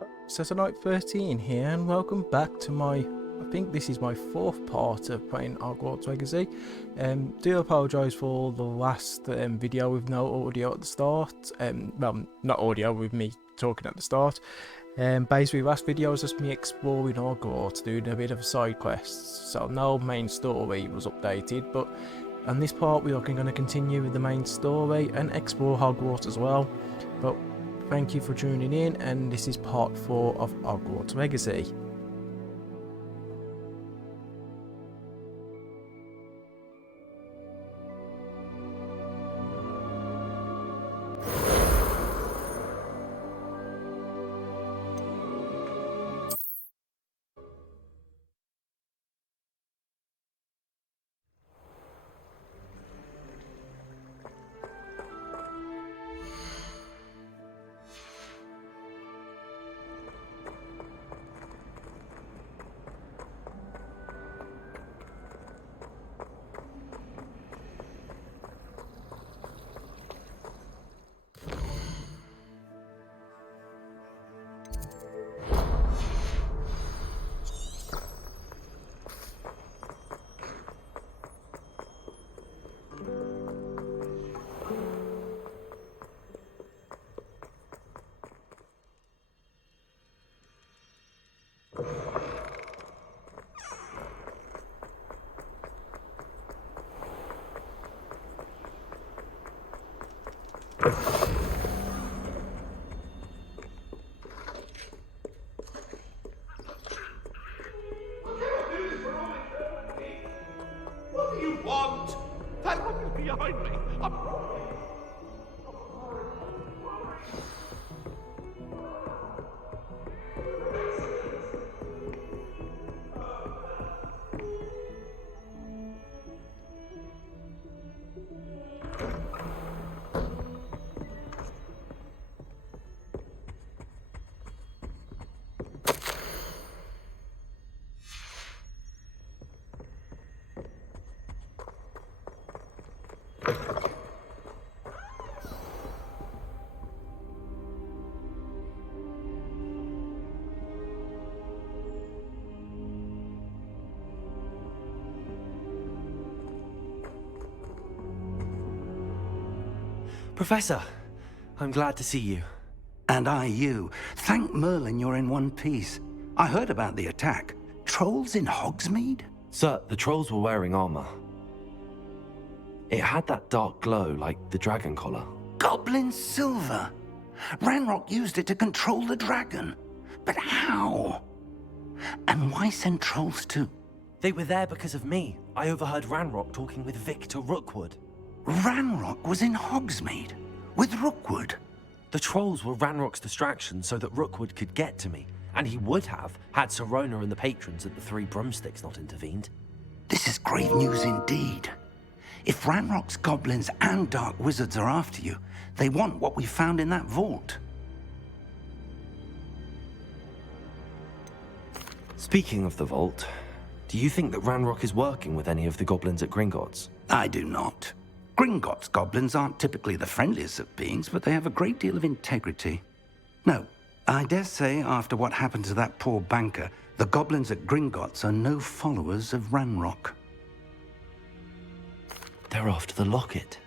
Night 13 here, and welcome back to I think this is my fourth part of playing Hogwarts Legacy. Do apologise for the last video with no audio at the start. Well, not audio with me talking at the start. Basically, last video was just me exploring Hogwarts, doing a bit of side quests. So no main story was updated, but on this part we are going to continue with the main story and explore Hogwarts as well. But thank you for tuning in, and this is part 4 of Hogwarts Legacy. What do you want? That woman's behind me. Professor, I'm glad to see you. And I you. Thank Merlin you're in one piece. I heard about the attack. Trolls in Hogsmeade? Sir, the trolls were wearing armor. It had that dark glow like the dragon collar. Goblin silver. Ranrock used it to control the dragon. But how? And why send trolls too? They were there because of me. I overheard Ranrock talking with Victor Rookwood. Ranrock was in Hogsmeade with Rookwood. The trolls were Ranrock's distraction so that Rookwood could get to me, and he would have had Sirona and the patrons at the Three Broomsticks not intervened. This is great news indeed. If Ranrock's goblins and dark wizards are after you, they want what we found in that vault. Speaking of the vault, do you think that Ranrock is working with any of the goblins at Gringotts? I do not. Gringotts goblins aren't typically the friendliest of beings, but they have a great deal of integrity. No, I dare say after what happened to that poor banker, the goblins at Gringotts are no followers of Ranrock. They're after the locket.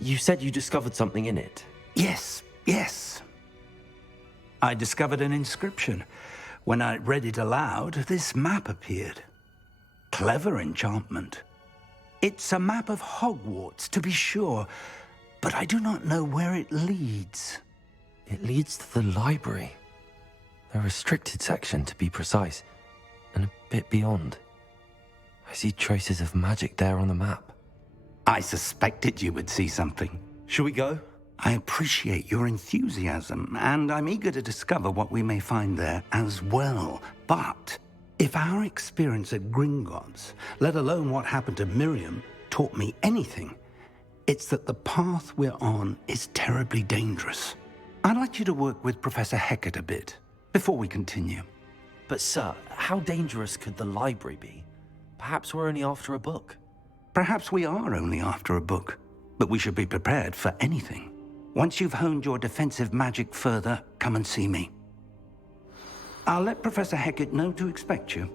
You said you discovered something in it. Yes. I discovered an inscription. When I read it aloud, this map appeared. Clever enchantment. It's a map of Hogwarts, to be sure, but I do not know where it leads. It leads to the library. The restricted section, to be precise, and a bit beyond. I see traces of magic there on the map. I suspected you would see something. Shall we go? I appreciate your enthusiasm, and I'm eager to discover what we may find there as well. But if our experience at Gringotts, let alone what happened to Miriam, taught me anything, it's that the path we're on is terribly dangerous. I'd like you to work with Professor Hecat a bit before we continue. But sir, how dangerous could the library be? Perhaps we're only after a book. Perhaps we are only after a book, but we should be prepared for anything. Once you've honed your defensive magic further, come and see me. I'll let Professor Hecat know to expect you.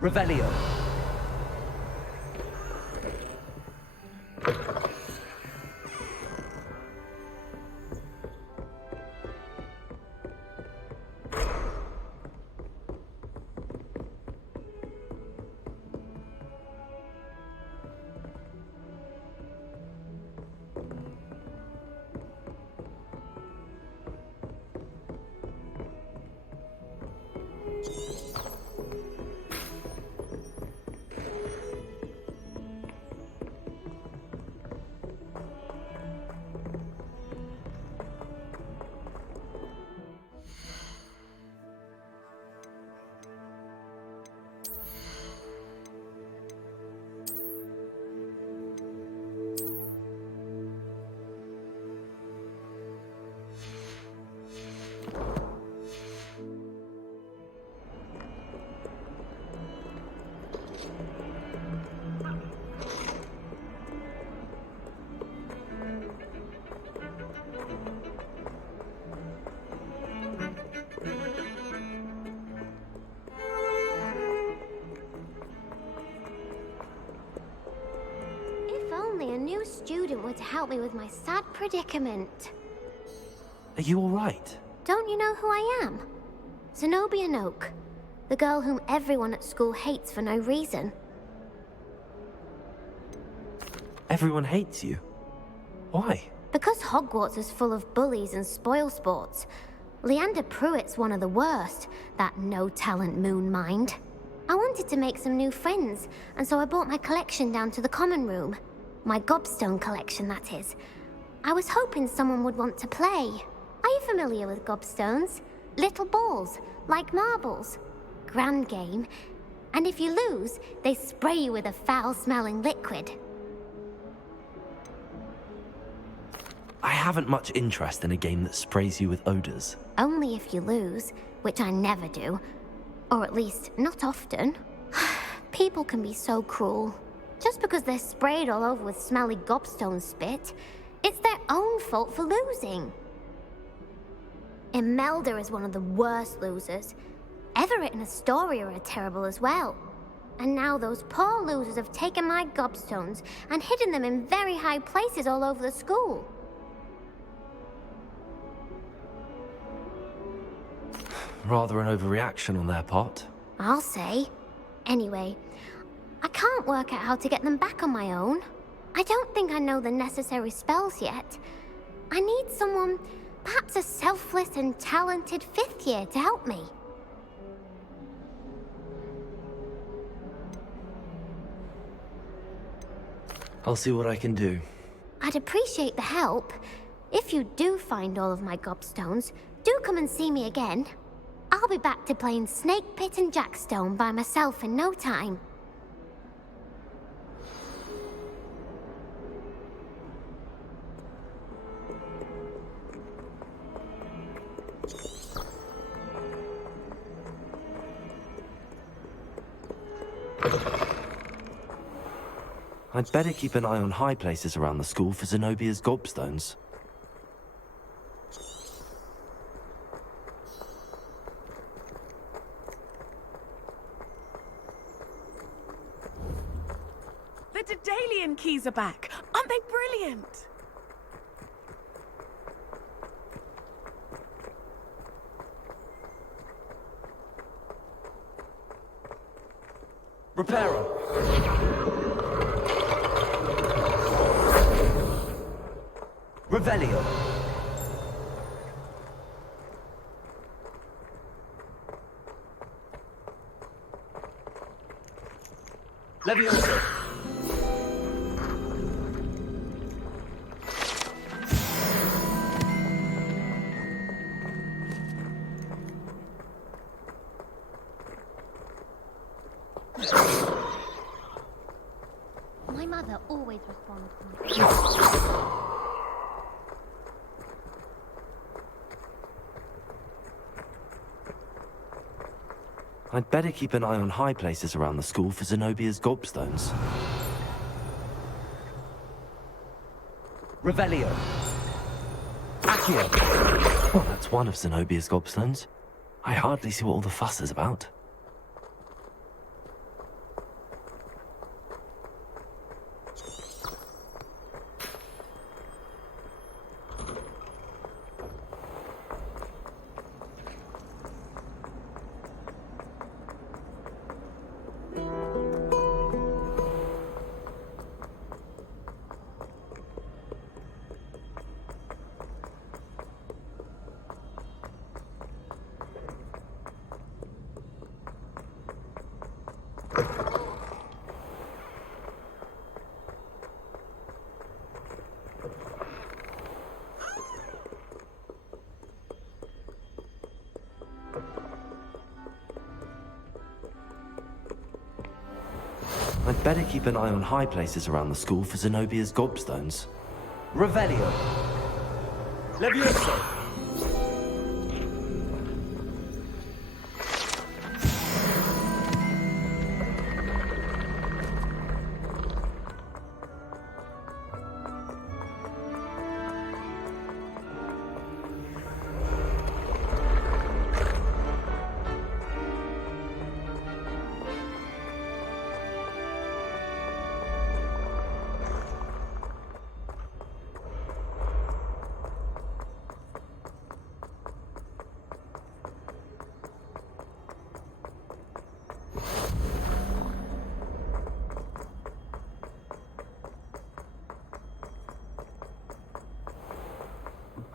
Revelio. If only a new student were to help me with my sad predicament. Are you alright? Don't you know who I am? Zenobia Noak, the girl whom everyone at school hates for no reason. Everyone hates you. Why? Because Hogwarts is full of bullies and spoilsports. Leander Pruitt's one of the worst, that no-talent moon mind. I wanted to make some new friends, and so I brought my collection down to the common room. My gobstone collection, that is. I was hoping someone would want to play. Are you familiar with gobstones? Little balls, like marbles. Grand game. And if you lose, they spray you with a foul-smelling liquid. I haven't much interest in a game that sprays you with odors. Only if you lose, which I never do. Or at least, not often. People can be so cruel. Just because they're sprayed all over with smelly gobstone spit, it's their own fault for losing. Imelda is one of the worst losers. Everett and Astoria are terrible as well. And now those poor losers have taken my gobstones and hidden them in very high places all over the school. Rather an overreaction on their part. I'll say. Anyway, I can't work out how to get them back on my own. I don't think I know the necessary spells yet. I need someone, perhaps a selfless and talented fifth year to help me. I'll see what I can do. I'd appreciate the help. If you do find all of my gobstones, do come and see me again. I'll be back to playing Snake Pit and Jackstone by myself in no time. I'd better keep an eye on high places around the school for Zenobia's gobstones. The Daedalian keys are back. Aren't they brilliant? Reparo. Revelio. Levioso. to respond. I'd better keep an eye on high places around the school for Zenobia's gobstones. Revelio. Accio. Well, that's one of Zenobia's gobstones. I hardly see what all the fuss is about. I'd better keep an eye on high places around the school for Zenobia's gobstones. Revelio. Levioso.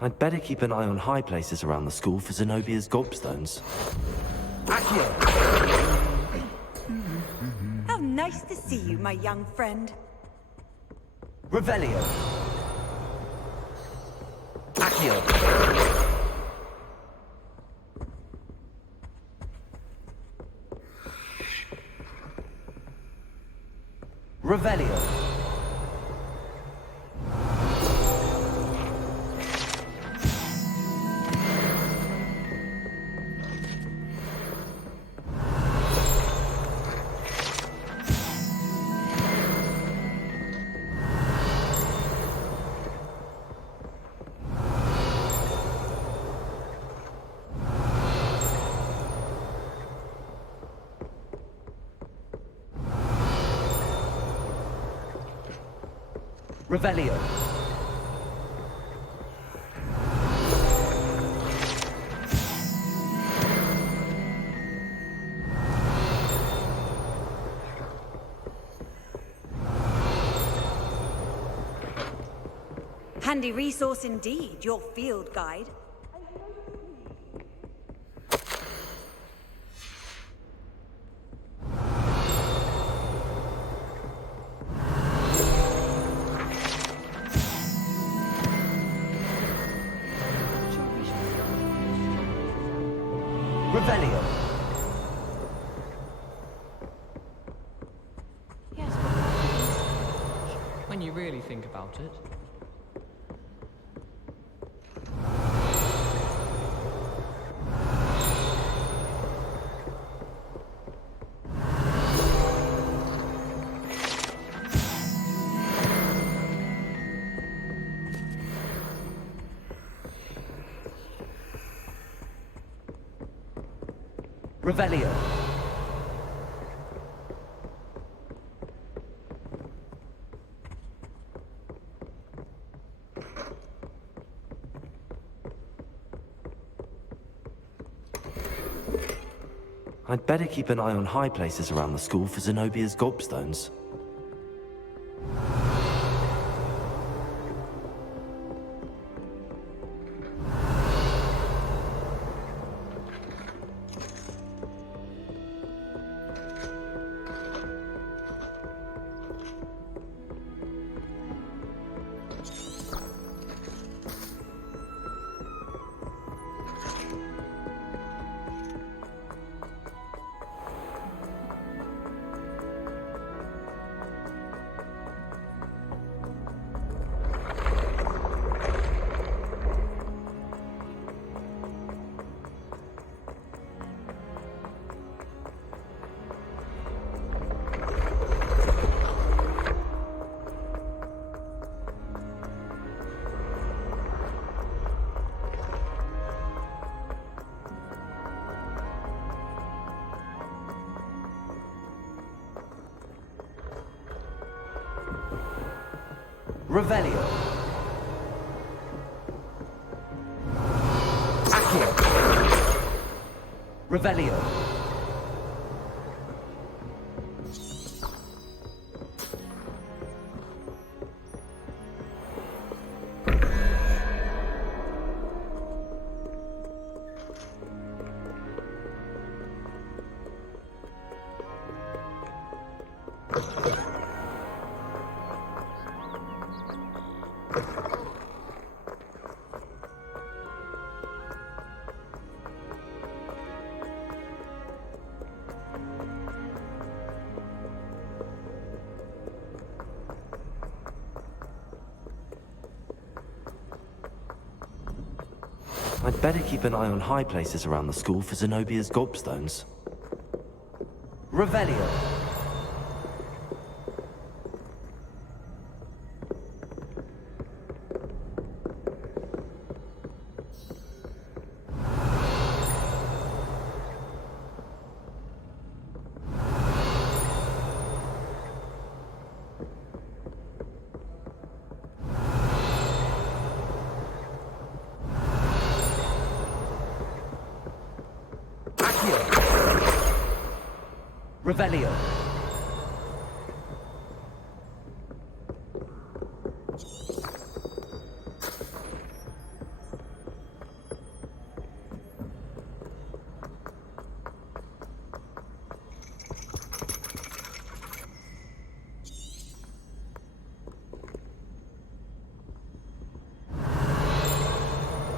I'd better keep an eye on high places around the school for Zenobia's gobstones. Accio. How nice to see you, my young friend. Revelio. Accio. Revelio. Revelio. Handy resource indeed, your field guide. Revelio. Yes, but when you really think about it. Revelio. I'd better keep an eye on high places around the school for Zenobia's gobstones. Revelio. Accio. Revelio. I'd better keep an eye on high places around the school for Zenobia's gobstones. Revelio. Accio. Revelio.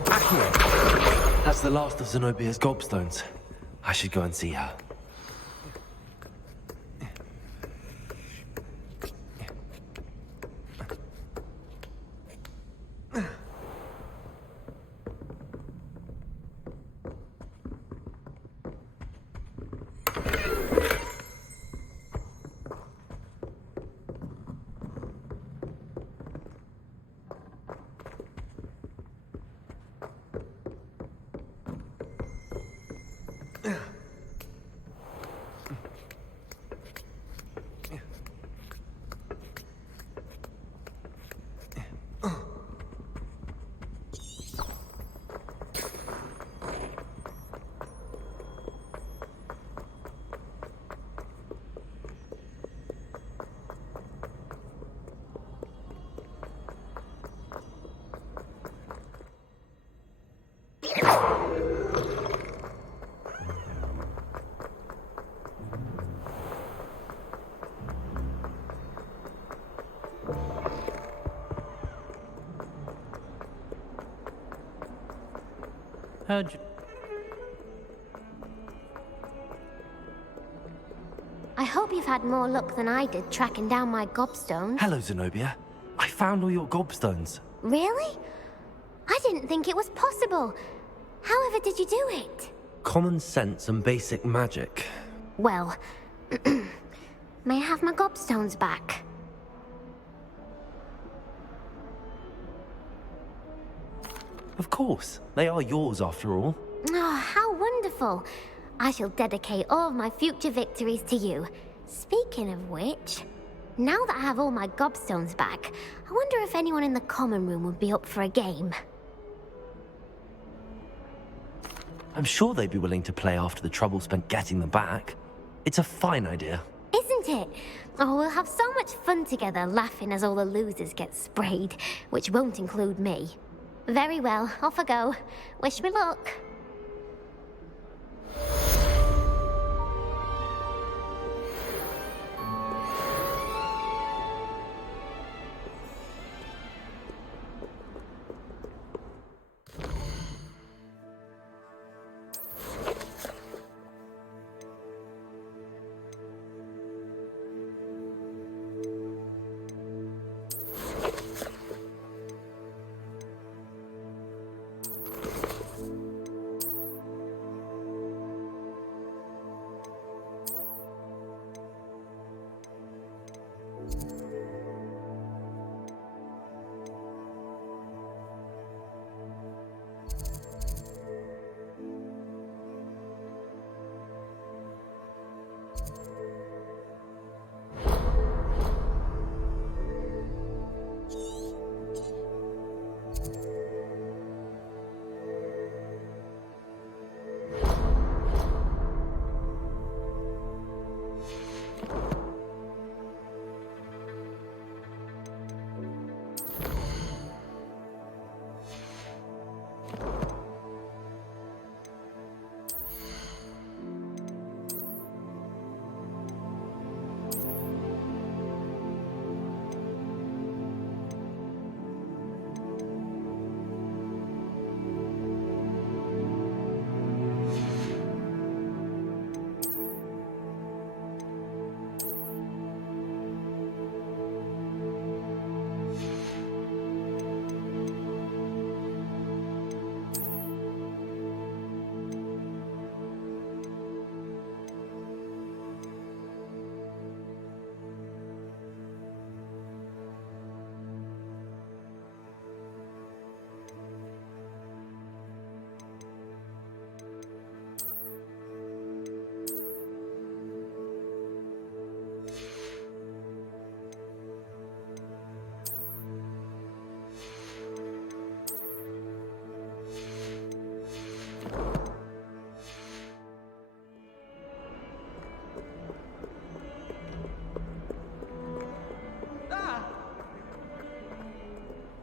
Accio. That's the last of Zenobia's gobstones. I should go and see her. Heard you. I hope you've had more luck than I did tracking down my gobstones. Hello, Zenobia. I found all your gobstones. Really? I didn't think it was possible. However did you do it? Common sense and basic magic. Well, may I have my gobstones back? Of course. They are yours after all. Oh, how wonderful. I shall dedicate all of my future victories to you. Speaking of which, now that I have all my gobstones back, I wonder if anyone in the common room would be up for a game. I'm sure they'd be willing to play after the trouble spent getting them back. It's a fine idea. Isn't it? Oh, we'll have so much fun together laughing as all the losers get sprayed, which won't include me. Very well, off I go. Wish me luck.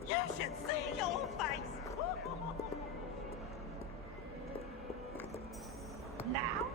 You should see your face! Now?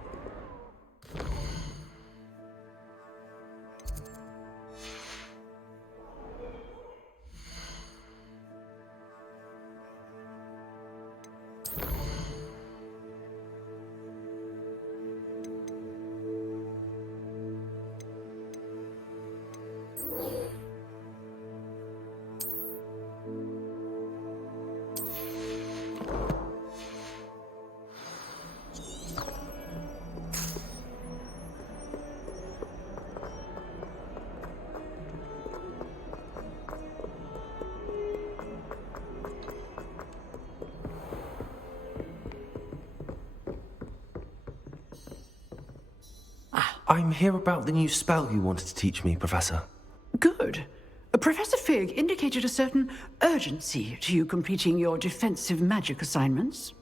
I'm here about the new spell you wanted to teach me, Professor. Good. Professor Fig indicated a certain urgency to you completing your defensive magic assignments.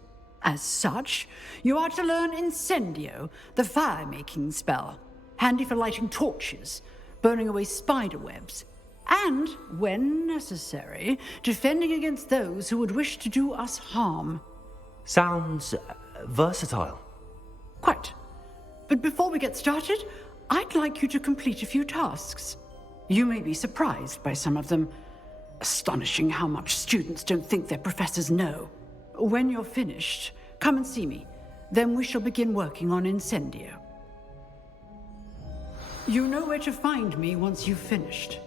As such, you are to learn Incendio, the fire-making spell, handy for lighting torches, burning away spider webs, and, when necessary, defending against those who would wish to do us harm. Sounds versatile. Quite. But before we get started, I'd like you to complete a few tasks. You may be surprised by some of them. Astonishing how much students don't think their professors know. When you're finished, come and see me. Then we shall begin working on Incendio. You know where to find me once you've finished.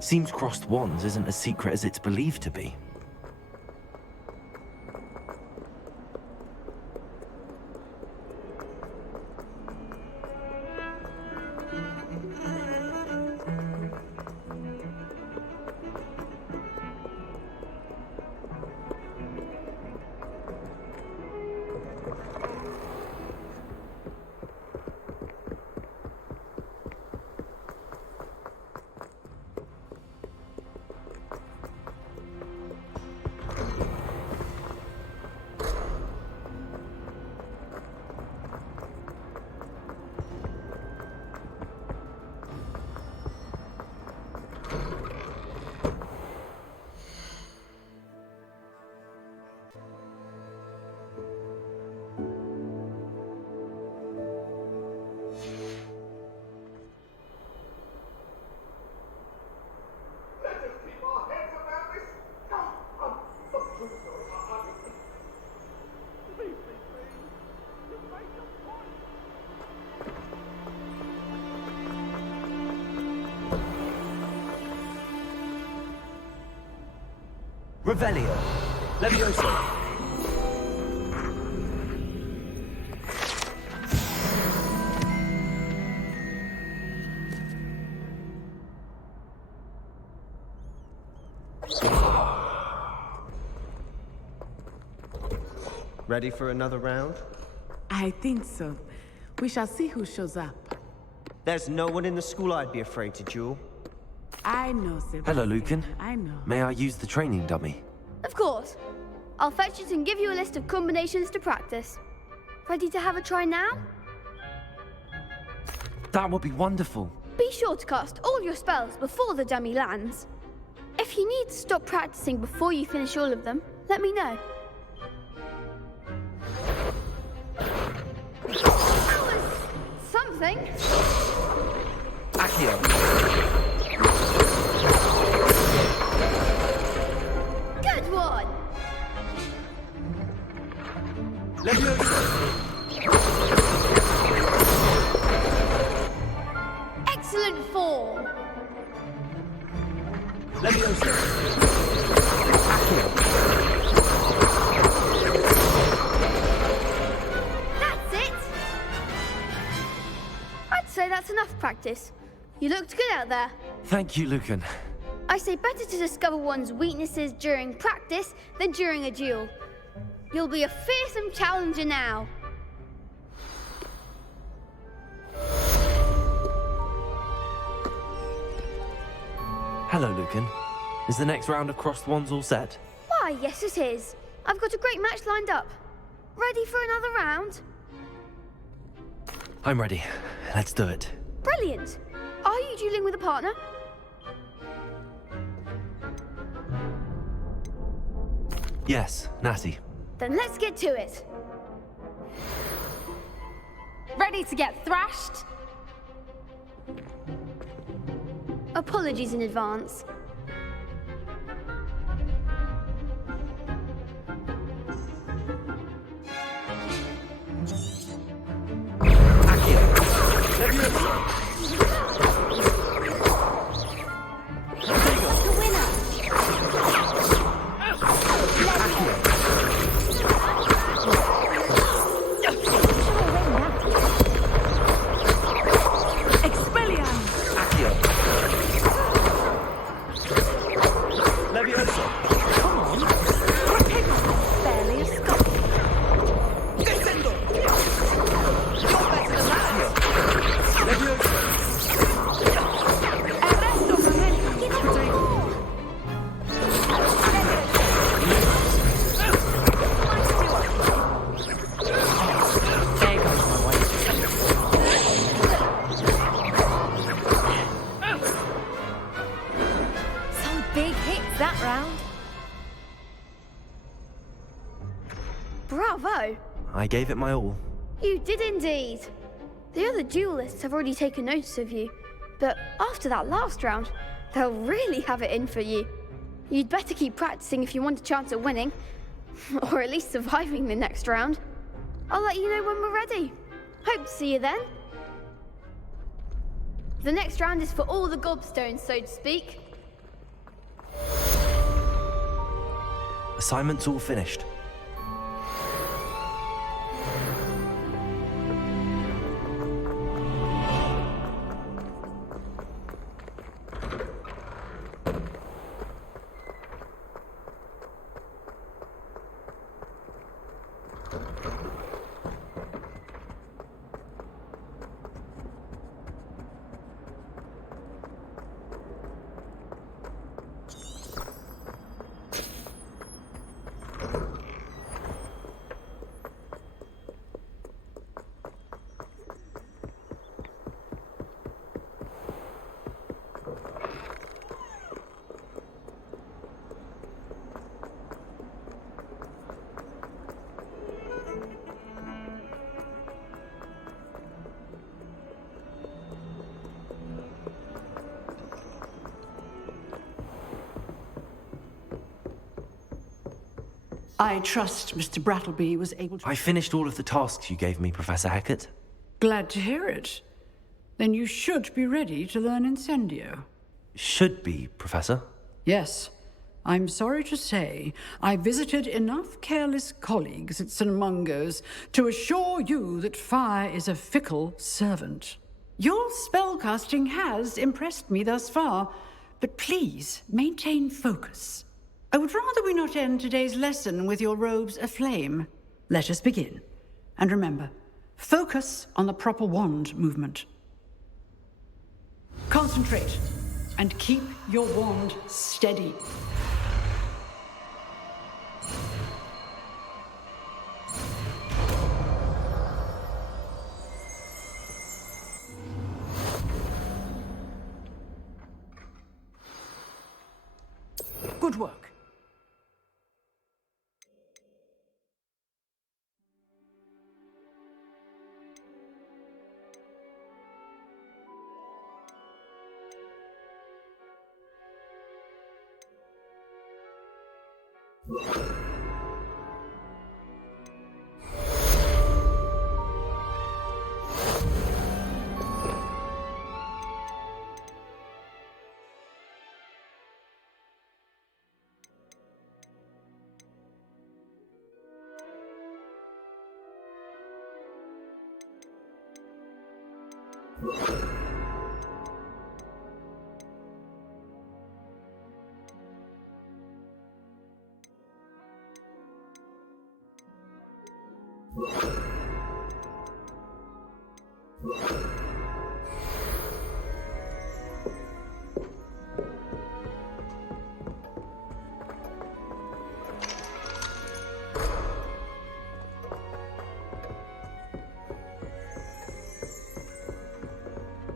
Seems crossed wands isn't as secret as it's believed to be. Revelio. Levioso. Ready for another round? I think so. We shall see who shows up. There's no one in the school I'd be afraid to duel. I know, Sebastian. Hello, Lucan. I know. May I use the training dummy? Of course. I'll fetch it and give you a list of combinations to practice. Ready to have a try now? That would be wonderful. Be sure to cast all your spells before the dummy lands. If you need to stop practicing before you finish all of them, let me know. That was something. Accio. Good one. Excellent form. Levioso. Accio. That's it. I'd say that's enough practice. You looked good out there. Thank you, Lucan. I say better to discover one's weaknesses during practice than during a duel. You'll be a fearsome challenger now. Hello, Lucan. Is the next round of crossed wands all set? Why, yes it is. I've got a great match lined up. Ready for another round? I'm ready. Let's do it. Brilliant! Are you dueling with a partner? Yes, Natty. Then let's get to it. Ready to get thrashed? Apologies in advance. Bravo! I gave it my all. You did indeed. The other duelists have already taken notice of you, but after that last round, they'll really have it in for you. You'd better keep practicing if you want a chance at winning, or at least surviving the next round. I'll let you know when we're ready. Hope to see you then. The next round is for all the gobstones, so to speak. Assignment's all finished. I trust Mr. Brattleby was able to... I finished all of the tasks you gave me, Professor Hackett. Glad to hear it. Then you should be ready to learn Incendio. Should be, Professor. Yes. I'm sorry to say, I visited enough careless colleagues at St. Mungo's to assure you that fire is a fickle servant. Your spellcasting has impressed me thus far, but please maintain focus. I would rather we not end today's lesson with your robes aflame. Let us begin. And remember, focus on the proper wand movement. Concentrate, and keep your wand steady. Good work.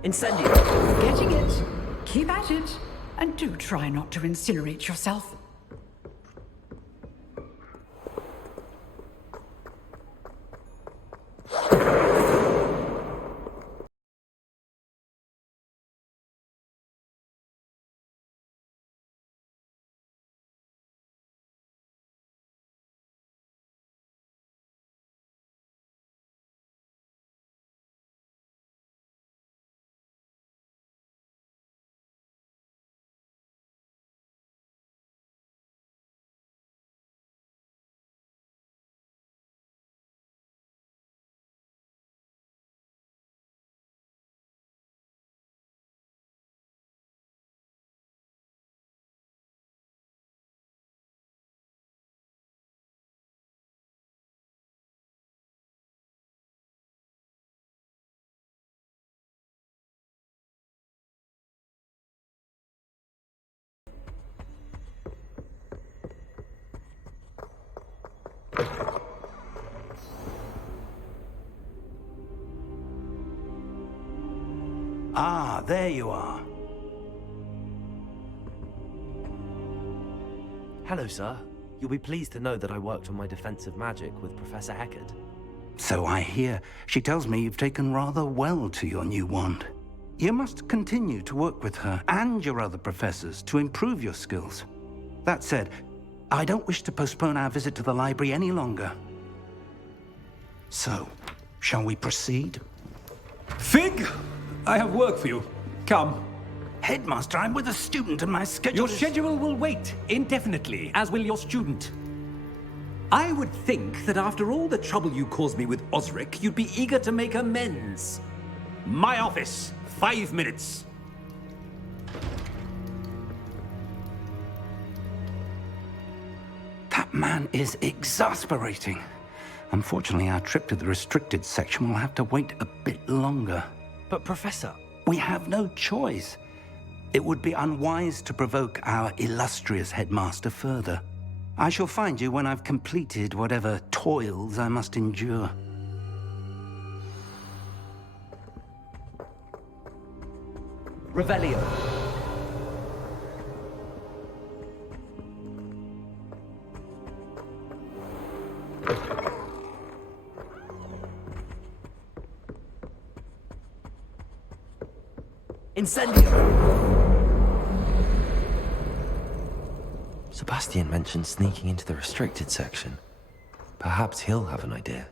Incendio. Getting it. Keep at it. And do try not to incinerate yourself. Ah, there you are. Hello, sir. You'll be pleased to know that I worked on my defensive magic with Professor Heckard. So I hear. She tells me you've taken rather well to your new wand. You must continue to work with her and your other professors to improve your skills. That said, I don't wish to postpone our visit to the library any longer. So, shall we proceed? Fig! I have work for you. Come. Headmaster, I'm with a student and my schedule Your schedule will wait indefinitely, as will your student. I would think that after all the trouble you caused me with Osric, you'd be eager to make amends. My office, 5 minutes. That man is exasperating. Unfortunately, our trip to the restricted section will have to wait a bit longer. But, Professor... We have no choice. It would be unwise to provoke our illustrious headmaster further. I shall find you when I've completed whatever toils I must endure. Revelio. Incendio. Sebastian mentioned sneaking into the restricted section. Perhaps he'll have an idea.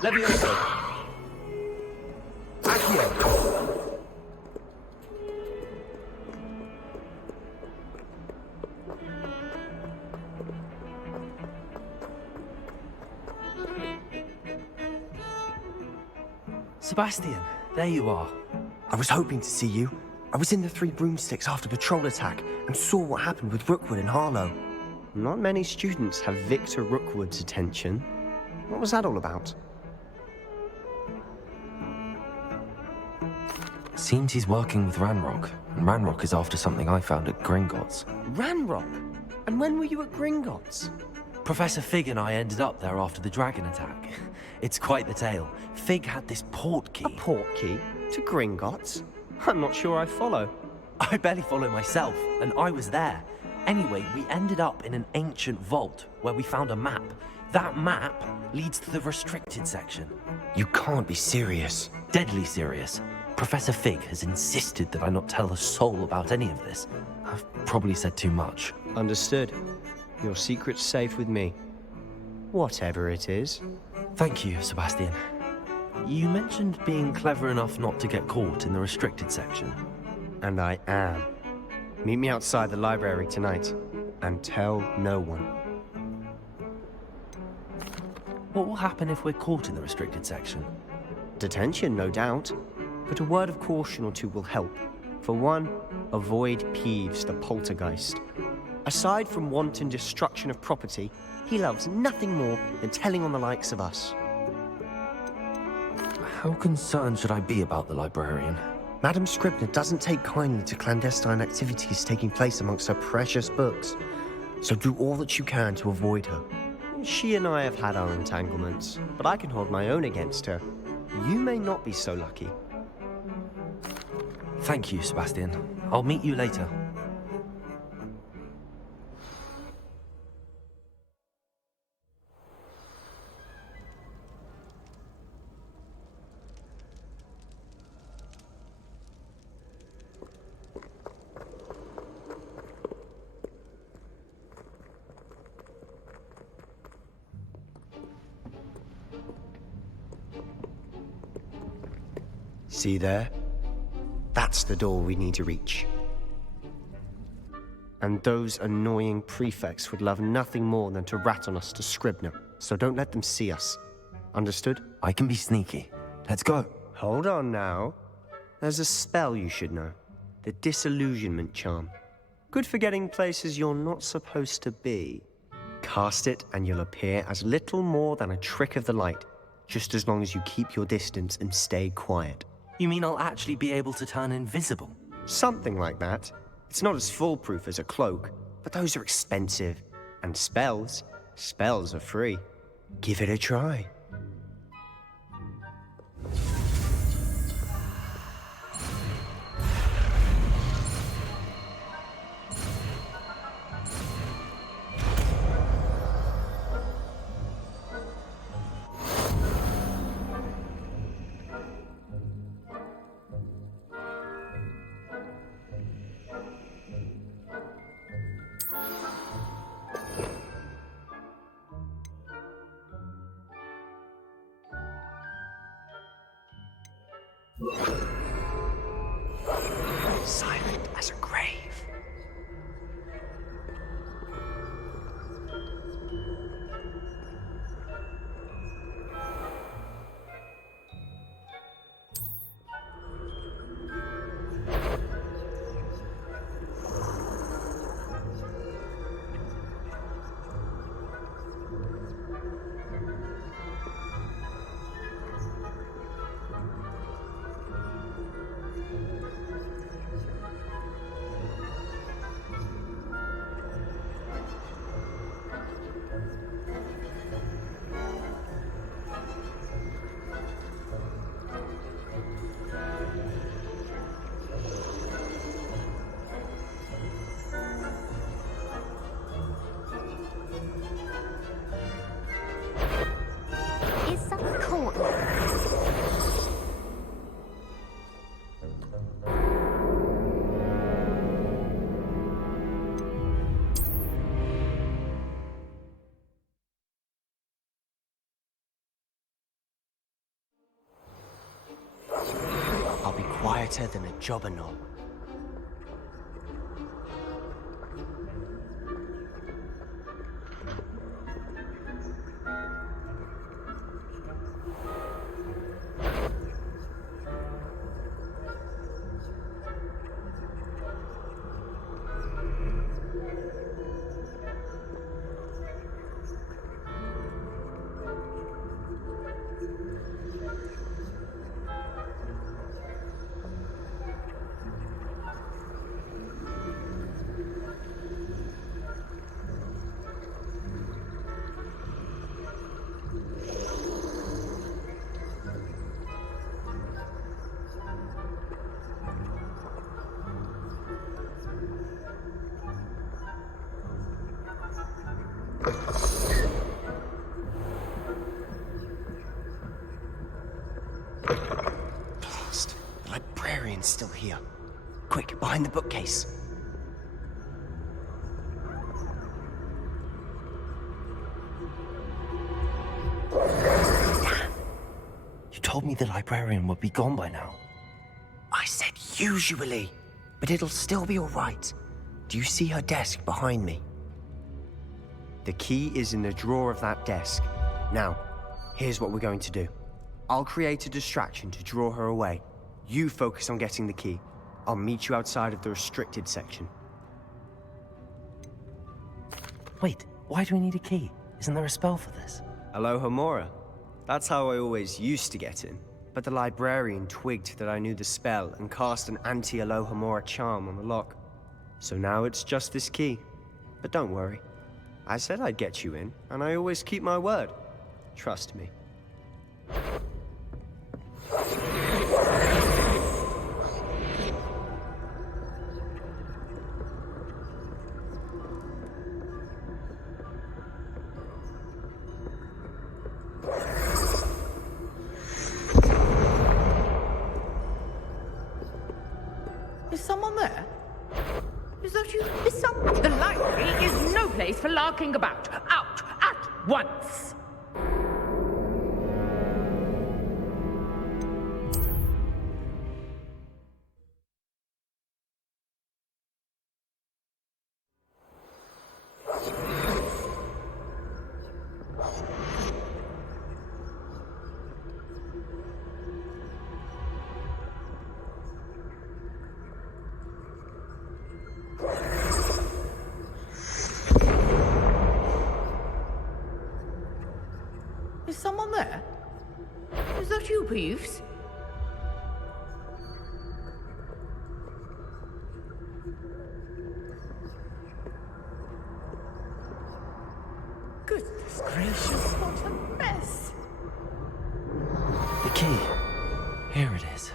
Levioso. Accio. Sebastian, there you are. I was hoping to see you. I was in the Three Broomsticks after patrol attack and saw what happened with Rookwood and Harlow. Not many students have Victor Rookwood's attention. What was that all about? Seems he's working with Ranrock, and Ranrock is after something I found at Gringotts. Ranrock? And when were you at Gringotts? Professor Fig and I ended up there after the dragon attack. It's quite the tale. Fig had this port key. A port key? To Gringotts? I'm not sure I follow. I barely follow myself, and I was there. Anyway, we ended up in an ancient vault where we found a map. That map leads to the restricted section. You can't be serious. Deadly serious. Professor Fig has insisted that I not tell a soul about any of this. I've probably said too much. Understood. Your secret's safe with me. Whatever it is. Thank you, Sebastian. You mentioned being clever enough not to get caught in the restricted section. And I am. Meet me outside the library tonight, and tell no one. What will happen if we're caught in the restricted section? Detention, no doubt. But a word of caution or two will help. For one, avoid Peeves the poltergeist. Aside from wanton destruction of property, he loves nothing more than telling on the likes of us. How concerned should I be about the librarian? Madame Scribner doesn't take kindly to clandestine activities taking place amongst her precious books, so do all that you can to avoid her. She and I have had our entanglements, but I can hold my own against her. You may not be so lucky. Thank you, Sebastian. I'll meet you later. See there? That's the door we need to reach. And those annoying prefects would love nothing more than to rat on us to Scribner, so don't let them see us. Understood? I can be sneaky. Let's go. Hold on now. There's a spell you should know. The Disillusionment Charm. Good for getting places you're not supposed to be. Cast it and you'll appear as little more than a trick of the light, just as long as you keep your distance and stay quiet. You mean I'll actually be able to turn invisible? Something like that. It's not as foolproof as a cloak, but those are expensive. And spells are free. Give it a try. Silent as a grave. Is someone caught now? I'll be quieter than a jobber knob. Blast! The librarian's still here. Quick, behind the bookcase. You told me the librarian would be gone by now. I said usually, but it'll still be all right. Do you see her desk behind me? The key is in the drawer of that desk. Now, here's what we're going to do. I'll create a distraction to draw her away. You focus on getting the key. I'll meet you outside of the restricted section. Wait, why do we need a key? Isn't there a spell for this? Alohomora. That's how I always used to get in. But the librarian twigged that I knew the spell and cast an anti-Alohomora charm on the lock. So now it's just this key. But don't worry. I said I'd get you in, and I always keep my word. Trust me. Is someone there? Is that you? Is someone? The library is no place for larking about. Out at once! Is someone there? Is that you, Peeves? Goodness gracious, what a mess! The key. Here it is.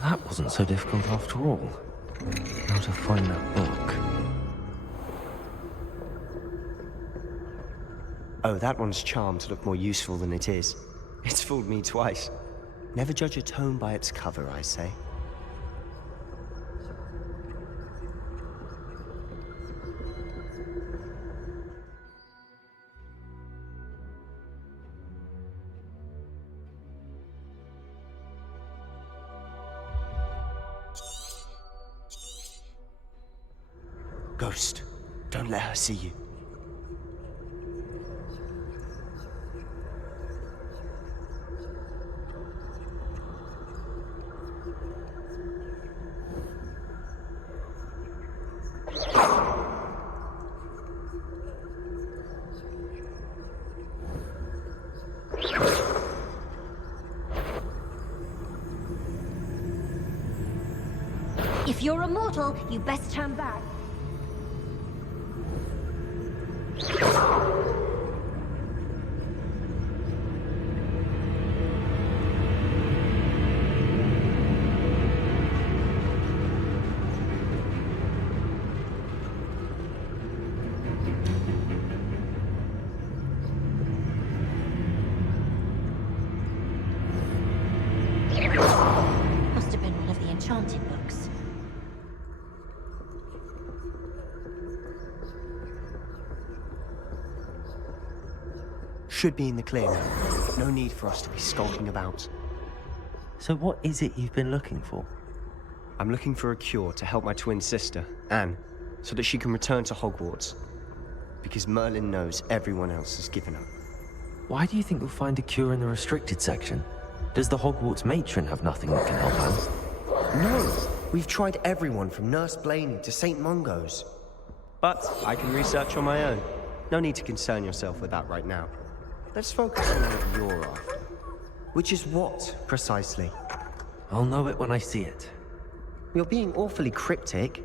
That wasn't so difficult after all. Now to find that book. Oh, that one's charmed to look more useful than it is. It's fooled me twice. Never judge a tome by its cover, I say. Ghost, don't let her see you. If you're a mortal, you best turn back. Must have been one of the enchanted books. Should be in the clear now. No need for us to be skulking about. So what is it you've been looking for? I'm looking for a cure to help my twin sister, Anne, so that she can return to Hogwarts. Because Merlin knows everyone else has given up. Why do you think you'll find a cure in the restricted section? Does the Hogwarts matron have nothing that can help Anne? No! We've tried everyone from Nurse Blaney to St. Mungo's. But I can research on my own. No need to concern yourself with that right now. Let's focus on what you're after. Which is what, precisely? I'll know it when I see it. You're being awfully cryptic.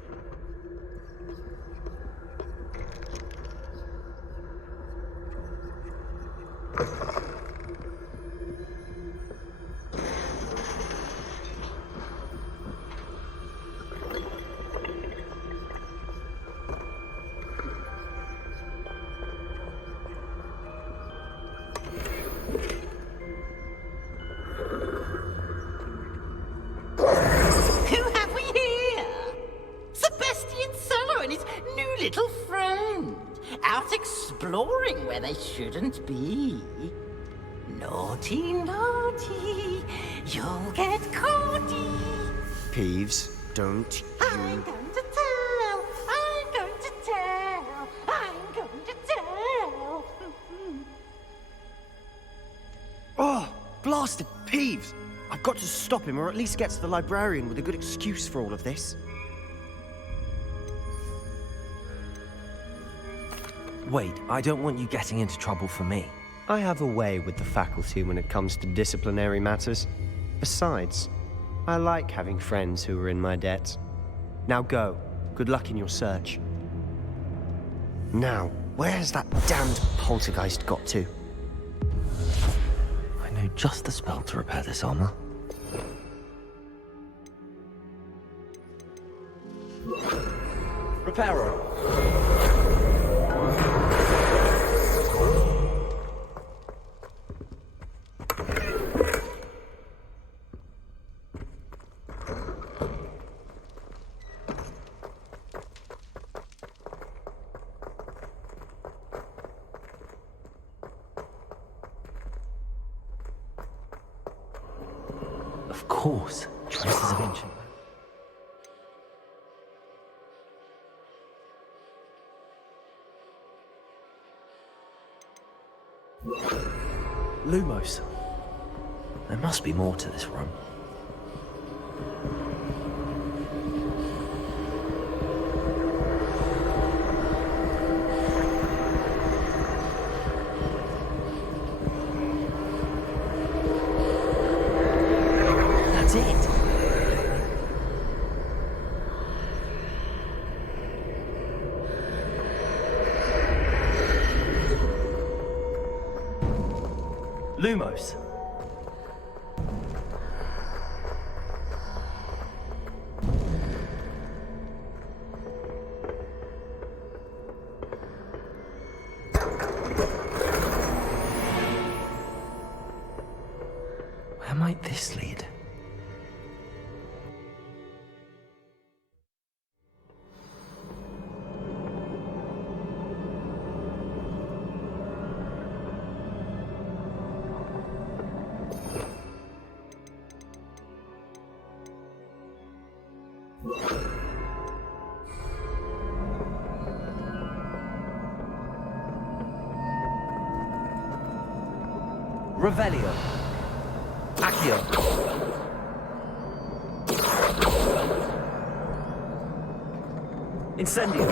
Who have we here? Sir start exploring where they shouldn't be. Naughty, naughty, you'll get caughty. Peeves, don't you... I'm going to tell, I'm going to tell, I'm going to tell. Oh, blasted Peeves! I've got to stop him, or at least get to the librarian with a good excuse for all of this. Wait, I don't want you getting into trouble for me. I have a way with the faculty when it comes to disciplinary matters. Besides, I like having friends who are in my debt. Now go. Good luck in your search. Now, where has that damned poltergeist got to? I know just the spell to repair this armor. Repairer. Of course, traces of ancient. Lumos. There must be more to this room. That's it. Lumos. Where might this lead? Revelio. Accio. Incendio.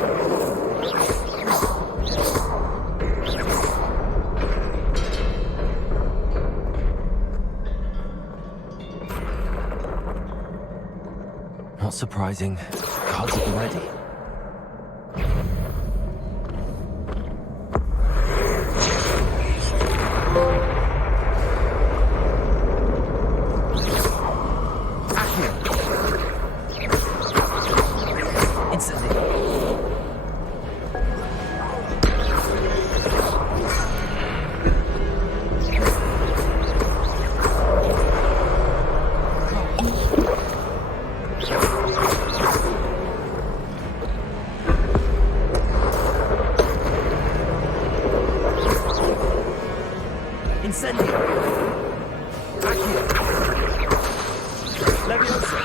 Not surprising. Cards at the ready. Incendio. Accio. Levioso.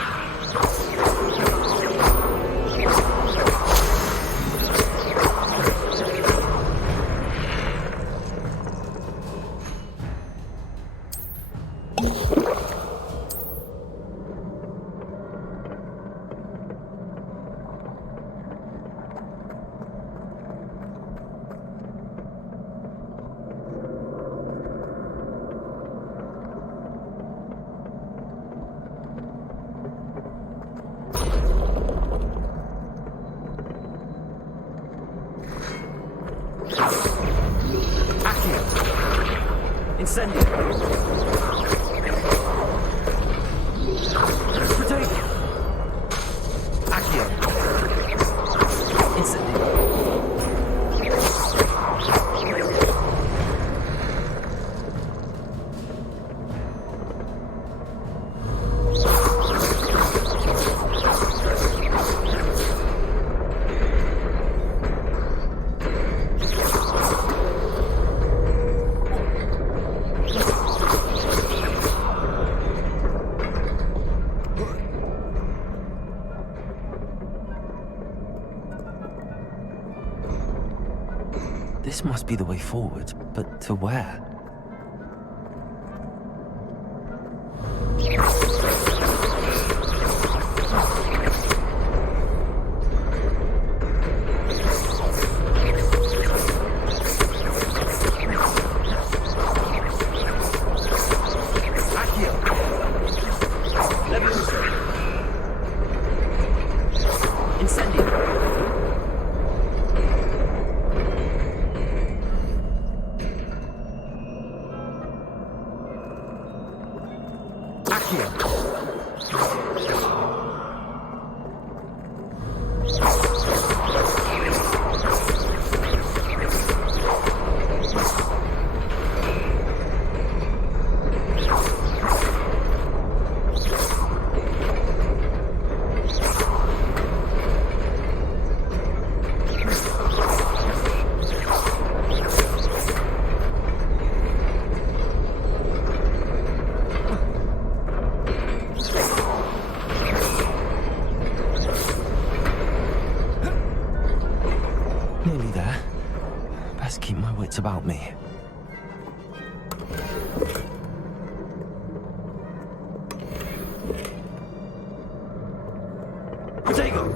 This must be the way forward, but to where? Nearly there. Best keep my wits about me. Potato!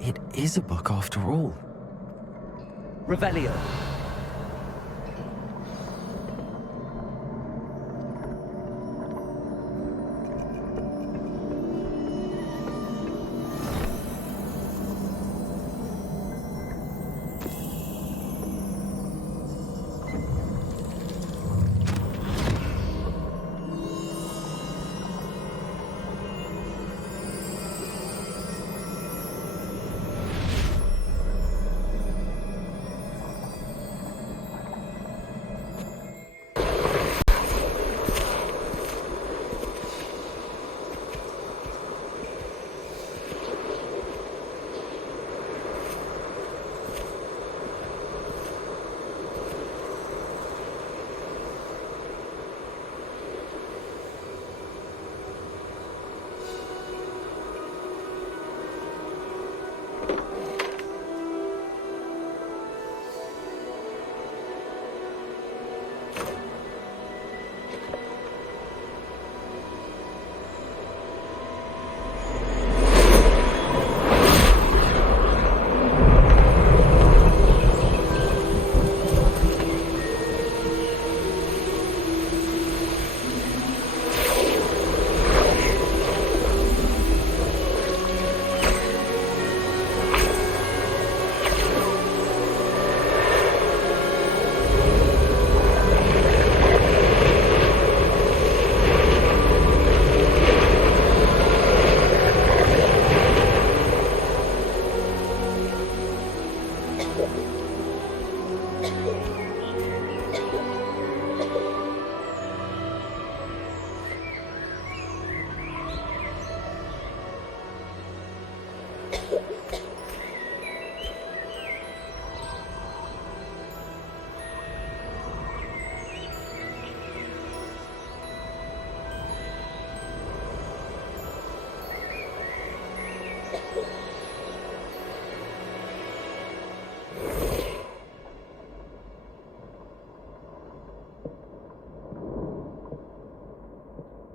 It is a book after all. Revelio.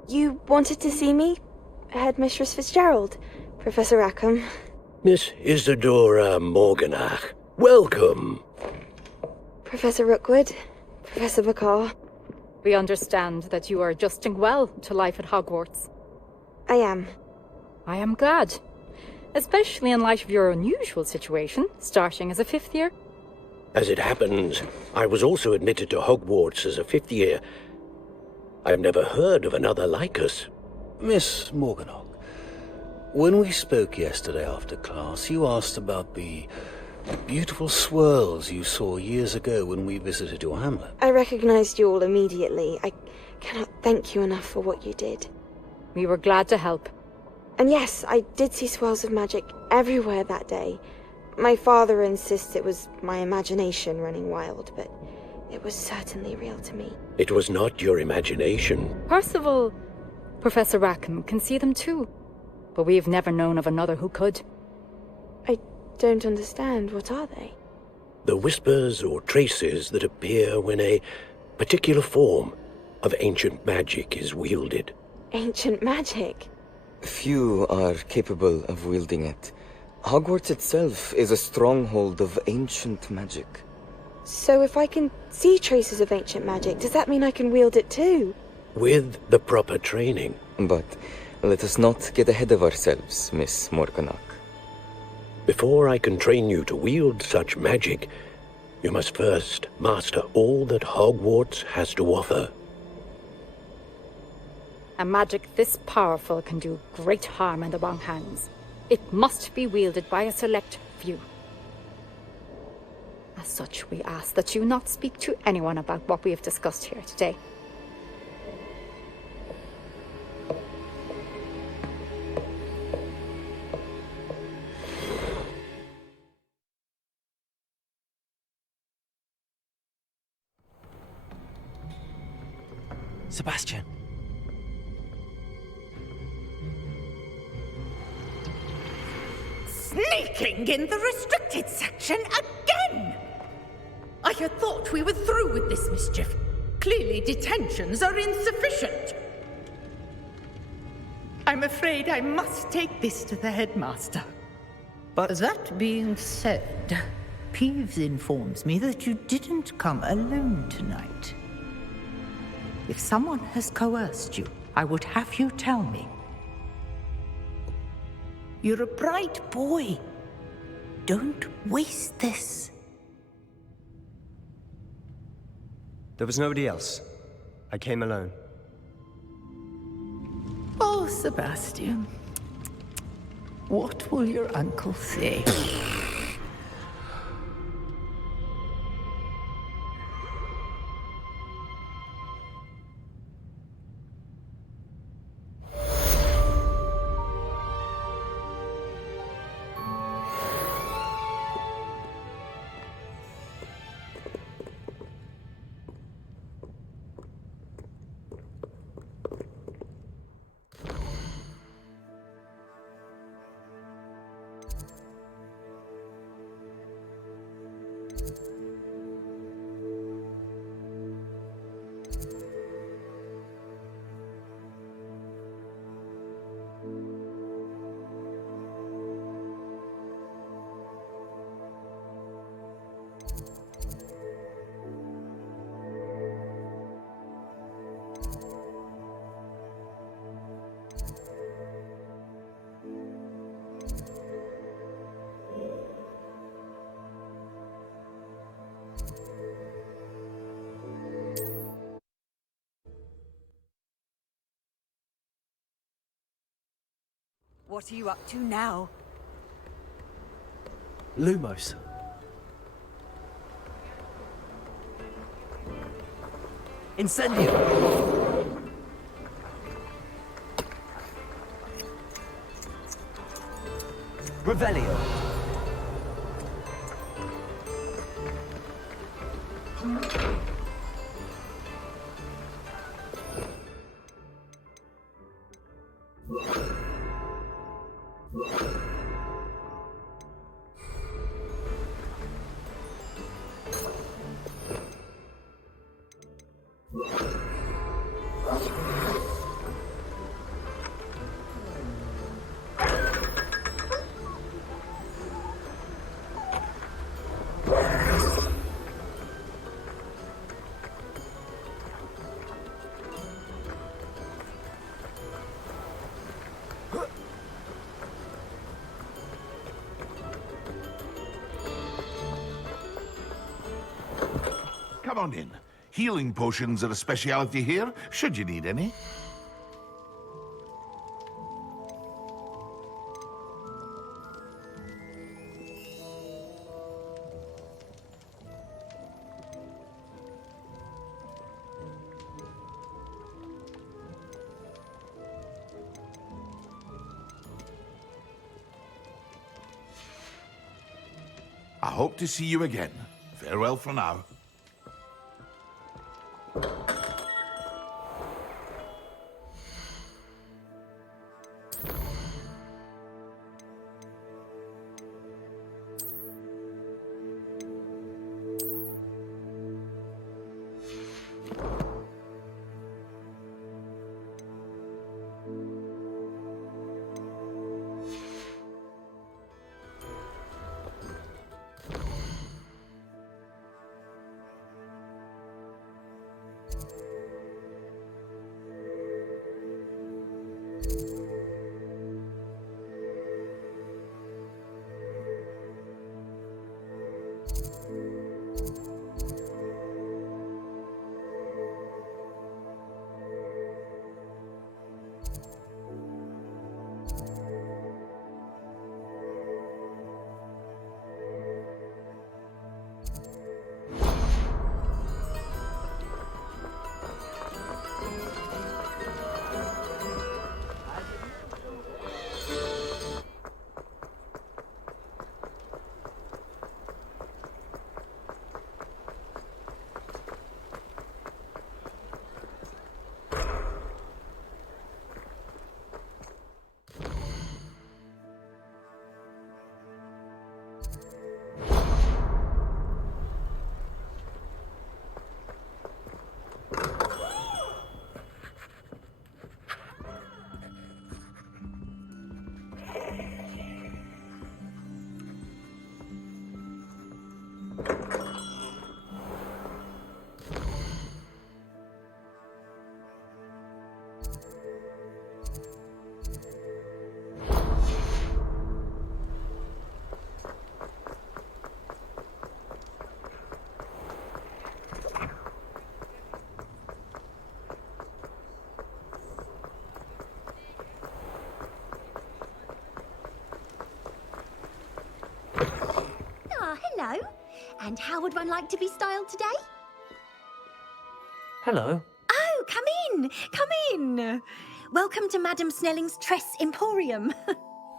You wanted to see me? Headmistress Fitzgerald, Professor Rackham. Miss Isadora Morganach, welcome. Professor Rookwood, Professor Bakar. We understand that you are adjusting well to life at Hogwarts. I am. I am glad. Especially in light of your unusual situation, starting as a 5th year. As it happens, I was also admitted to Hogwarts as a 5th year. I've never heard of another like us. Miss Morganach, when we spoke yesterday after class, you asked about the beautiful swirls you saw years ago when we visited your hamlet. I recognized you all immediately. I cannot thank you enough for what you did. We were glad to help. And yes, I did see swirls of magic everywhere that day. My father insists it was my imagination running wild, but it was certainly real to me. It was not your imagination. Percival, Professor Rackham can see them too, but we have never known of another who could. I don't understand. What are they? The whispers or traces that appear when a particular form of ancient magic is wielded. Ancient magic? Few are capable of wielding it. Hogwarts itself is a stronghold of ancient magic. So if I can see traces of ancient magic, does that mean I can wield it too? With the proper training. But let us not get ahead of ourselves, Miss Morganach. Before I can train you to wield such magic, you must first master all that Hogwarts has to offer. A magic this powerful can do great harm in the wrong hands. It must be wielded by a select few. As such, we ask that you not speak to anyone about what we have discussed here today. Sebastian. Sneaking in the restricted section again! I had thought we were through with this mischief. Clearly detentions are insufficient. I'm afraid I must take this to the headmaster. But that being said, Peeves informs me that you didn't come alone tonight. If someone has coerced you, I would have you tell me. You're a bright boy. Don't waste this. There was nobody else. I came alone. Oh, Sebastian. What will your uncle say? What are you up to now? Lumos. Incendio. Revelio. come on in. Healing potions are a speciality here, should you need any. I hope to see you again. Farewell for now. Hello. And how would one like to be styled today? Hello. Oh, come in. Come in. Welcome to Madame Snelling's Tress Emporium.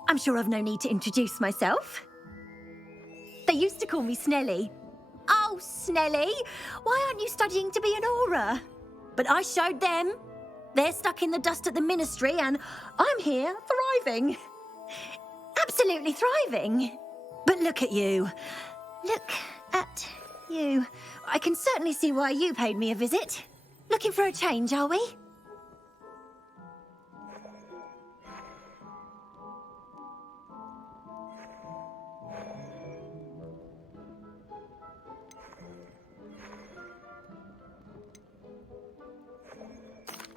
I'm sure I've no need to introduce myself. They used to call me Snelly. Oh, Snelly, why aren't you studying to be an aura? But I showed them. They're stuck in the dust at the ministry and I'm here thriving. Absolutely thriving. But look at you. Look at you. I can certainly see why you paid me a visit. Looking for a change, are we?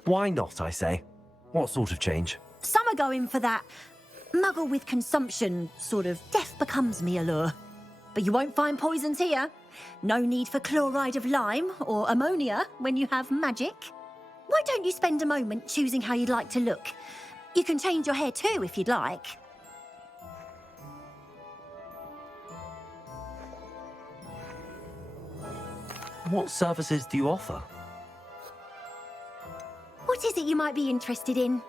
Why not, I say? What sort of change? Some are going for that muggle with consumption, sort of death becomes me allure. But you won't find poisons here. No need for chloride of lime or ammonia when you have magic. Why don't you spend a moment choosing how you'd like to look? You can change your hair too if you'd like. What services do you offer? What is it you might be interested in?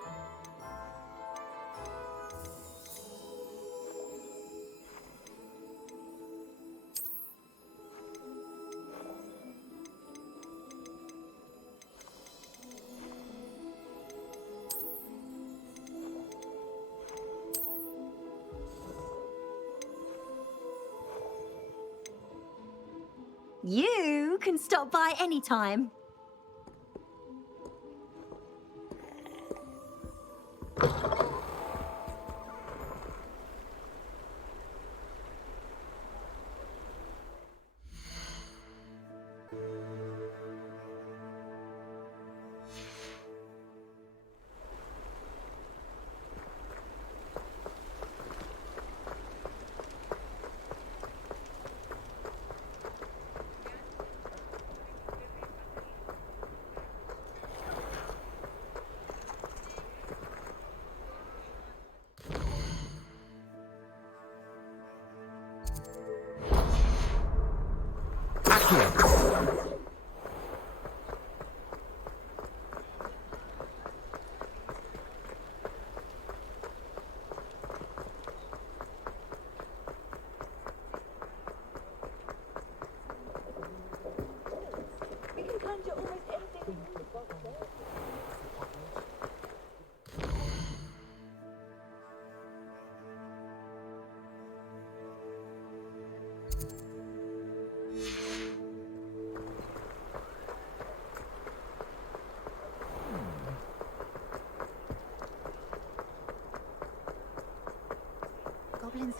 You can stop by any time.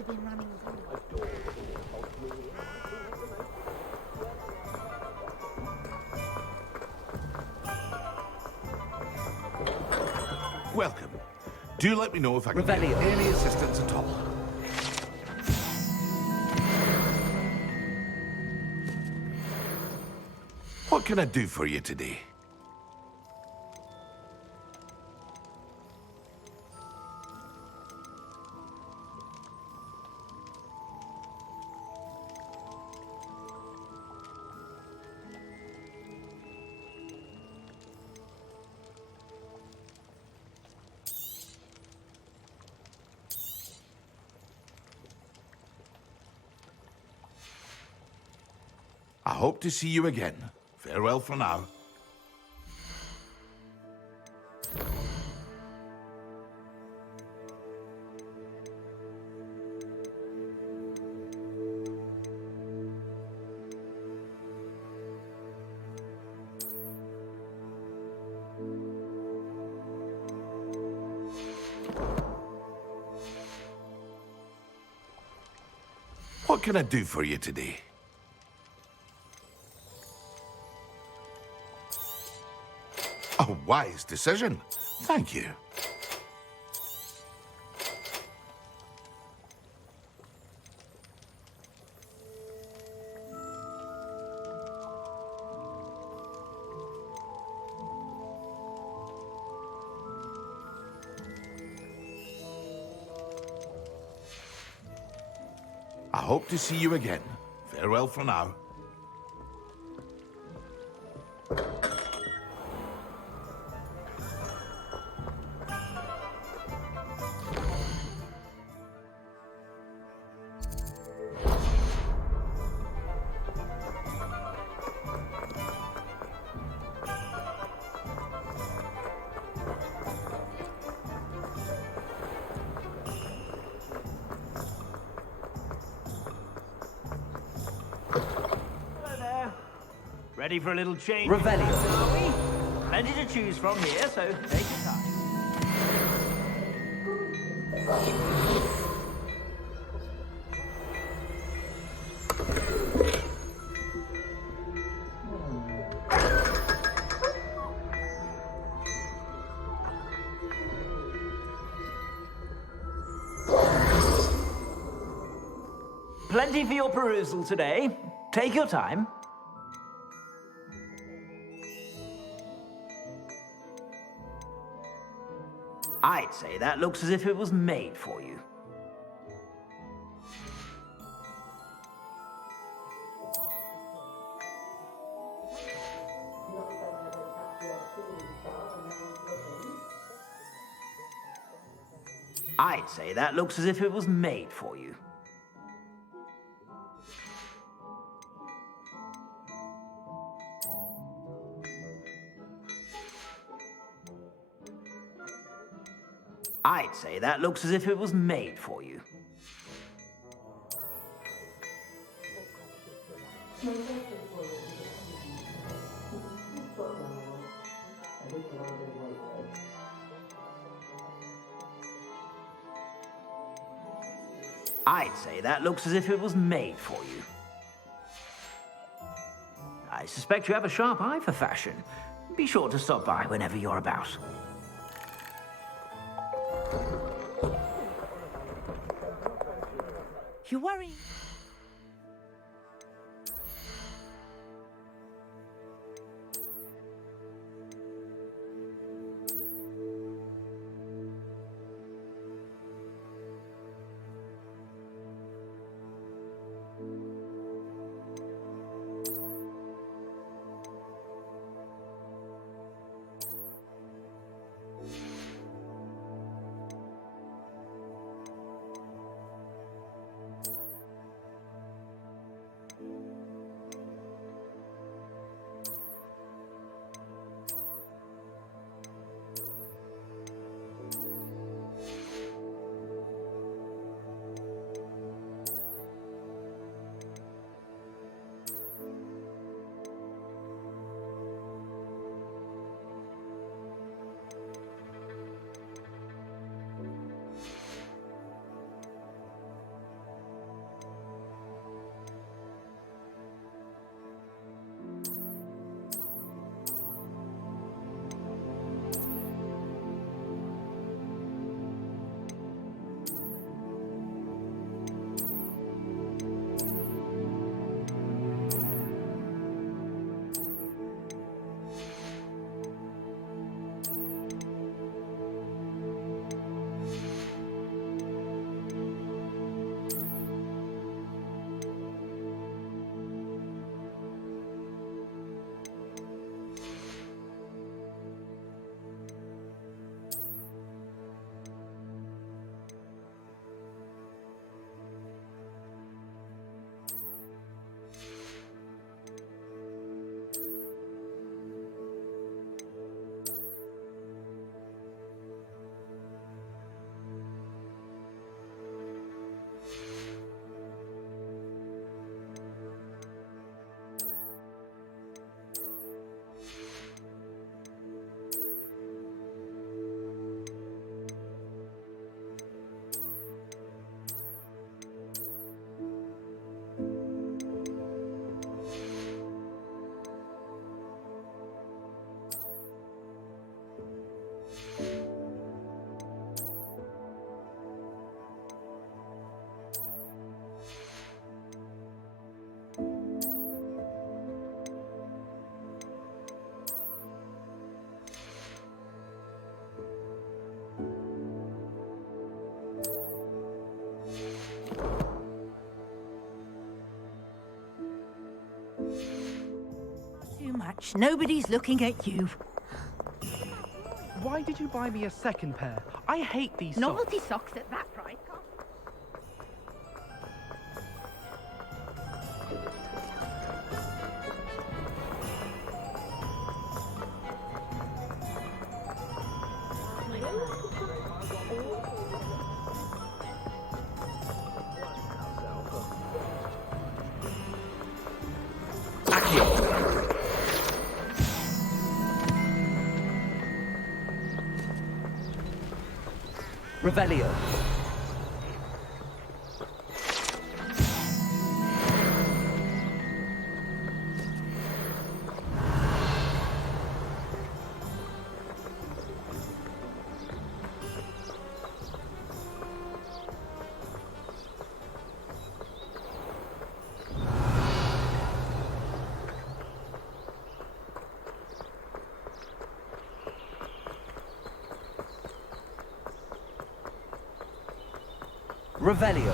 have been running. Welcome. Do let me know if I can Revelio. get any assistance at all. What can I do for you today? I hope to see you again. Farewell for now. What can I do for you today? A wise decision. Thank you. I hope to see you again. Farewell for now. Ready for a little change? Revelio. Are we? Plenty to choose from here, so take your time. Plenty for your perusal today. Take your time. I'd say that looks as if it was made for you. I'd say that looks as if it was made for you. I'd say that looks as if it was made for you. I'd say that looks as if it was made for you. I suspect you have a sharp eye for fashion. Be sure to stop by whenever you're about. You worry. watch. Nobody's looking at you. Why did you buy me a second pair? I hate these Novelty socks. socks at that price. Revelio. Revelio.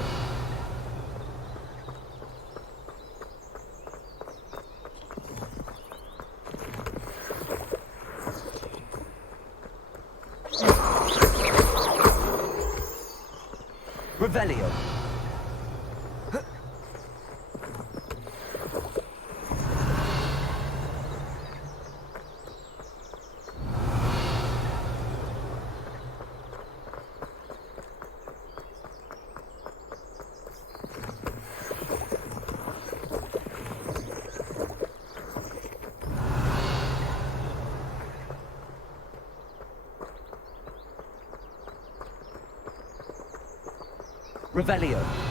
Revelio. Revelio.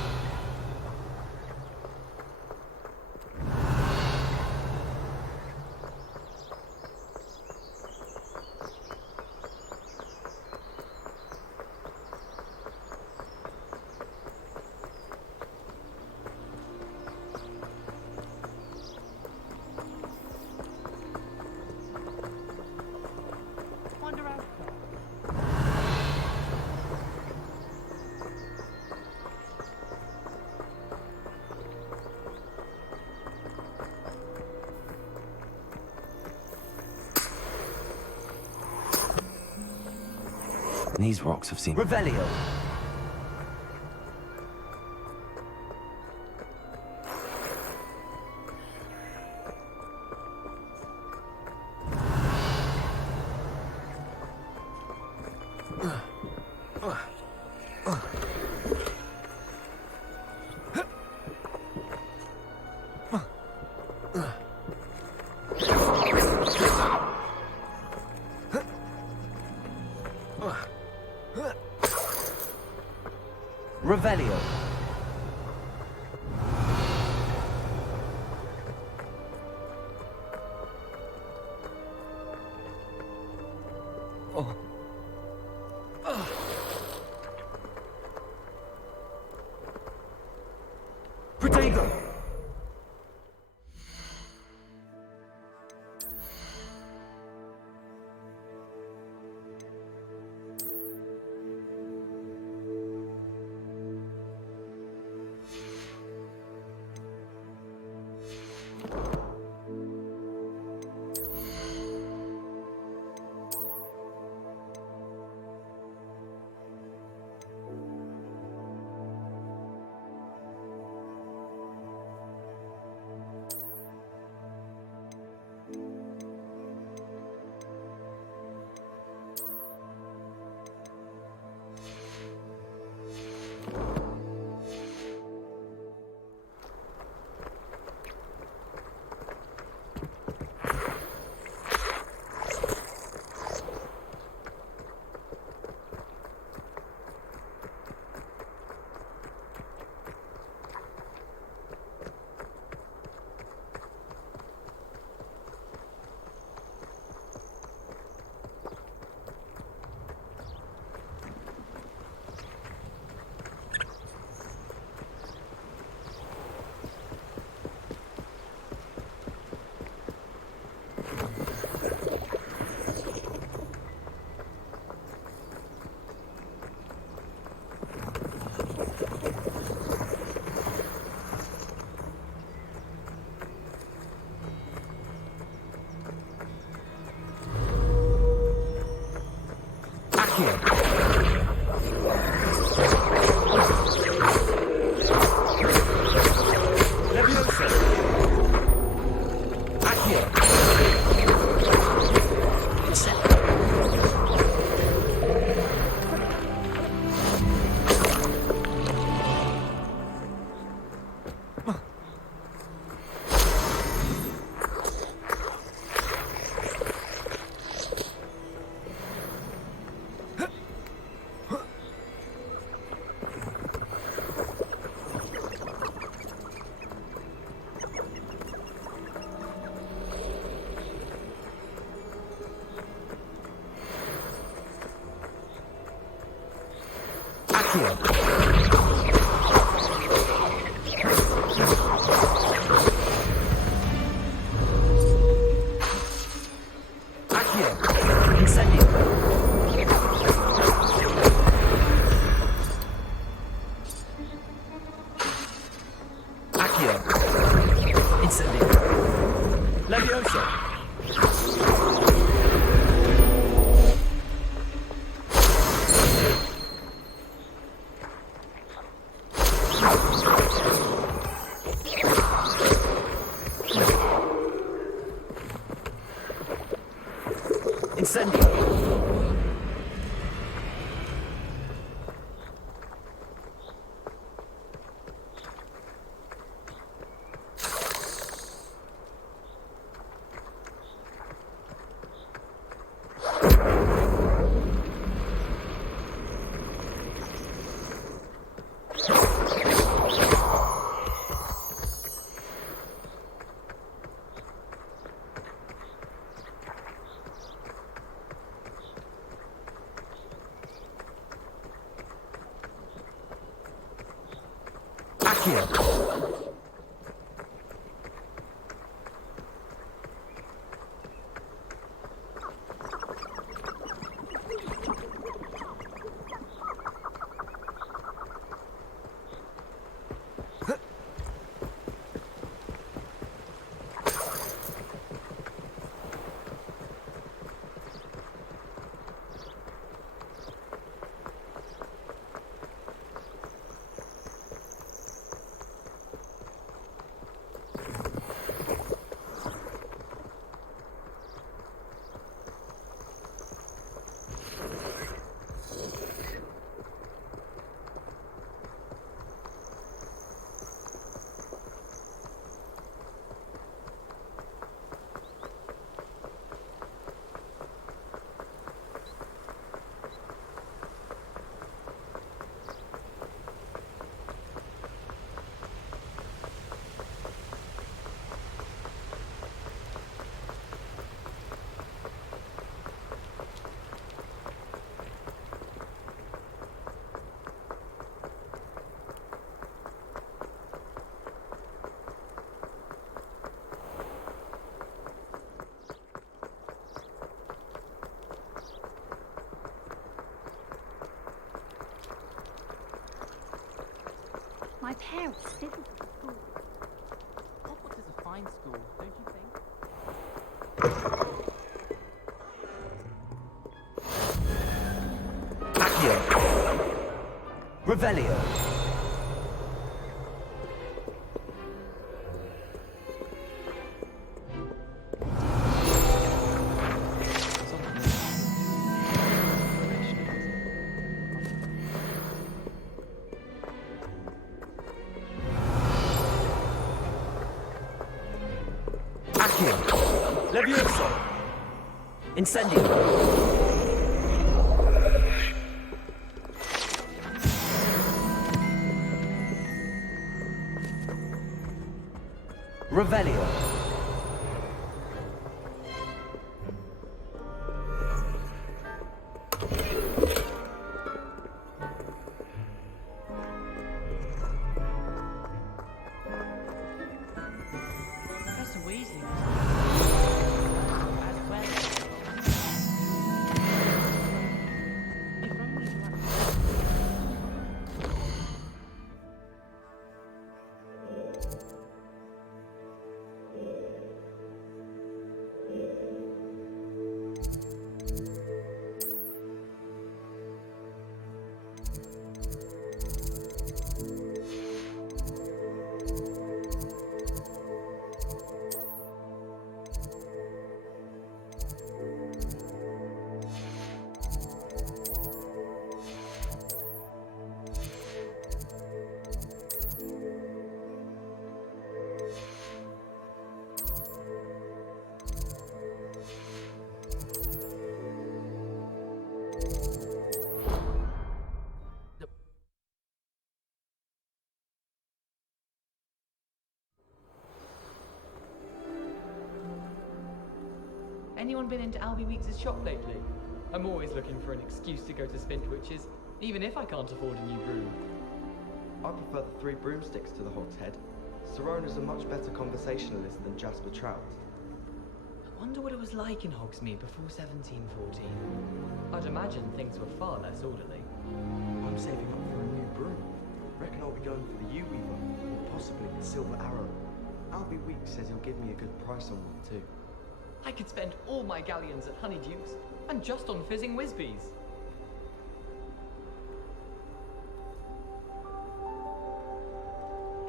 These rocks have seen... Revelio. Revelio. Oh. Protego. My parents didn't school. Hogwarts is a fine school, don't you think? Accio. Revelio. Levioso! Incendio! Revelio! Professor Weasley Anyone been into Albie Weeks' shop lately? I'm always looking for an excuse to go to Spintwitch's, even if I can't afford a new broom. I prefer the 3 broomsticks to the Hogshead. Sirona's a much better conversationalist than Jasper Trout. I wonder what it was like in Hogsmeade before 1714. I'd imagine things were far less orderly. I'm saving up for a new broom. Reckon I'll be going for the Yew-Weaver, or possibly the Silver Arrow. Albie Weeks says he'll give me a good price on one too. I could spend all my galleons at Honeydukes, and just on fizzing Whizbees.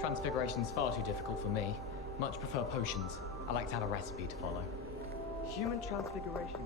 Transfiguration's far too difficult for me. Much prefer potions. I like to have a recipe to follow. Human transfiguration.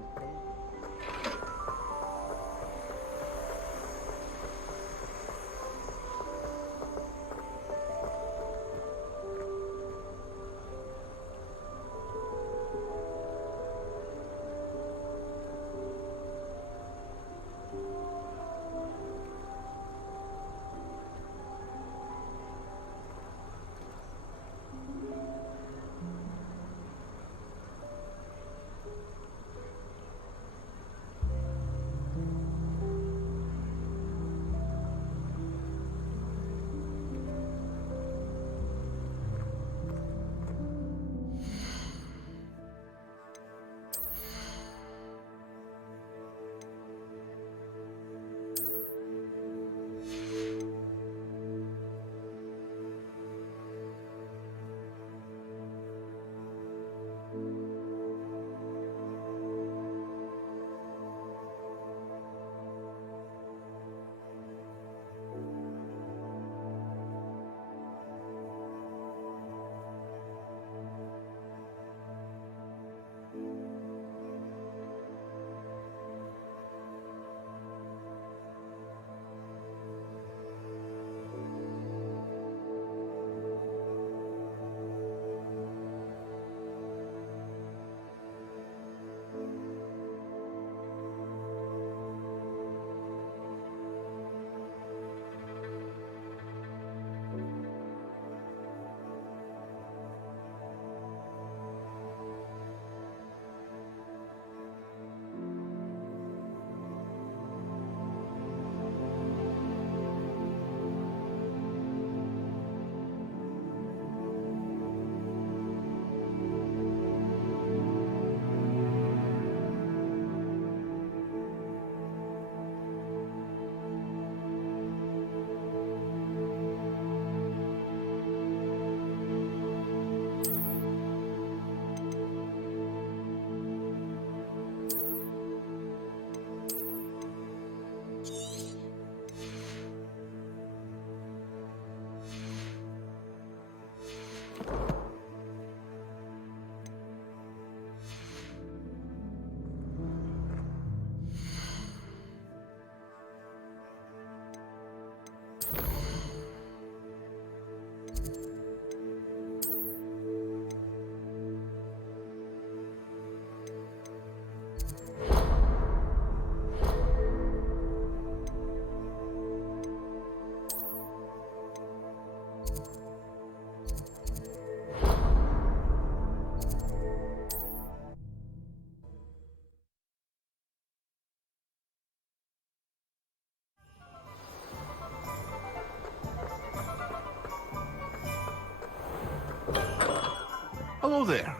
Hello there.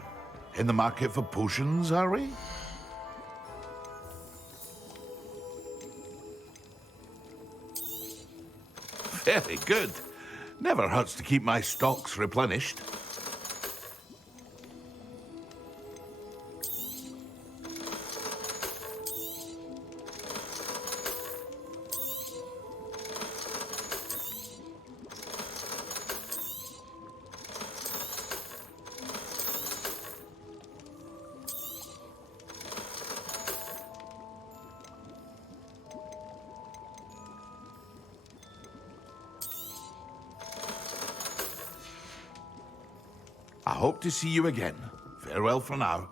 In the market for potions, are we? Very good. Never hurts to keep my stocks replenished. I hope to see you again. Farewell for now.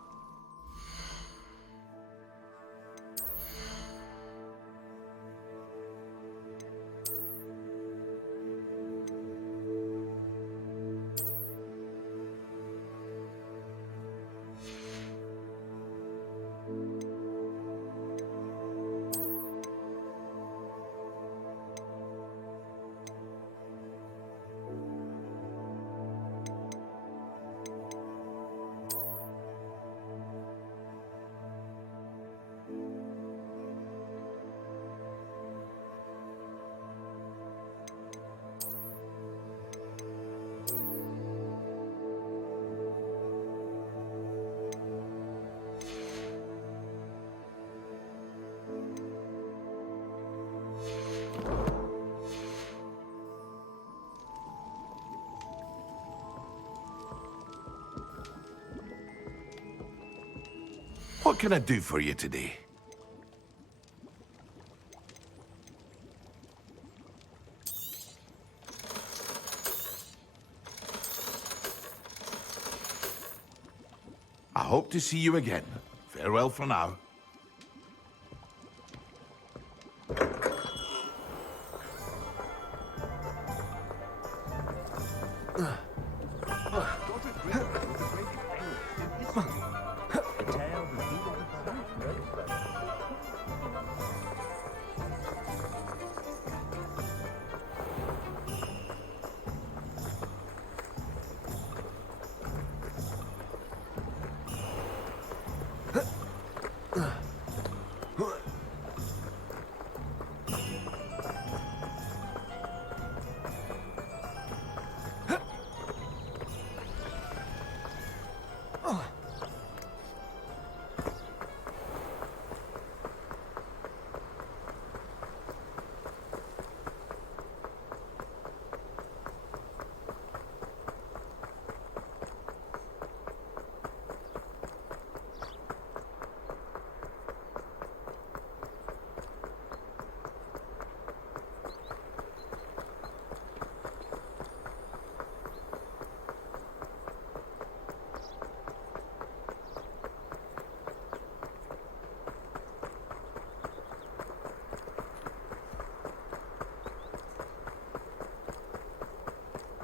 What can I do for you today? I hope to see you again. Farewell for now.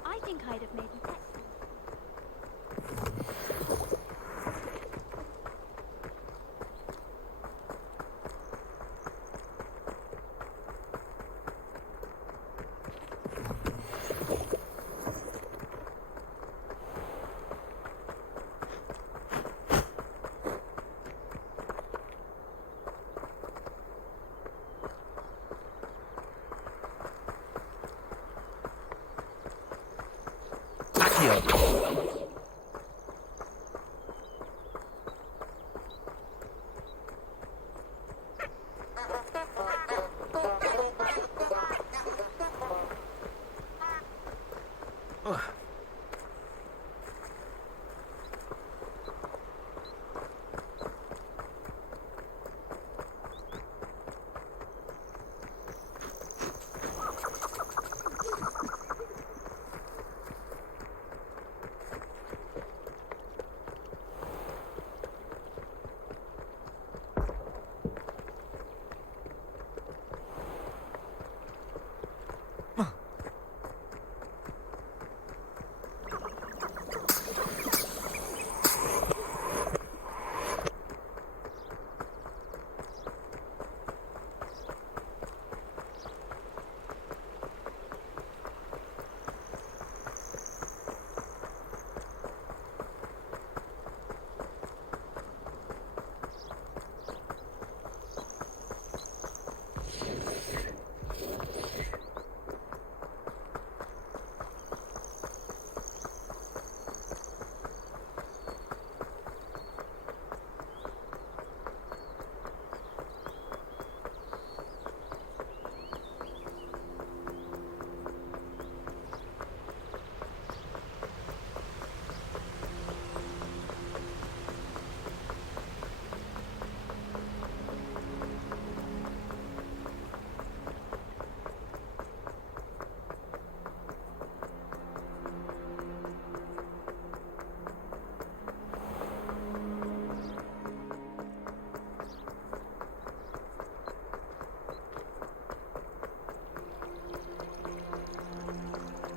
I think I'd have made an excellent.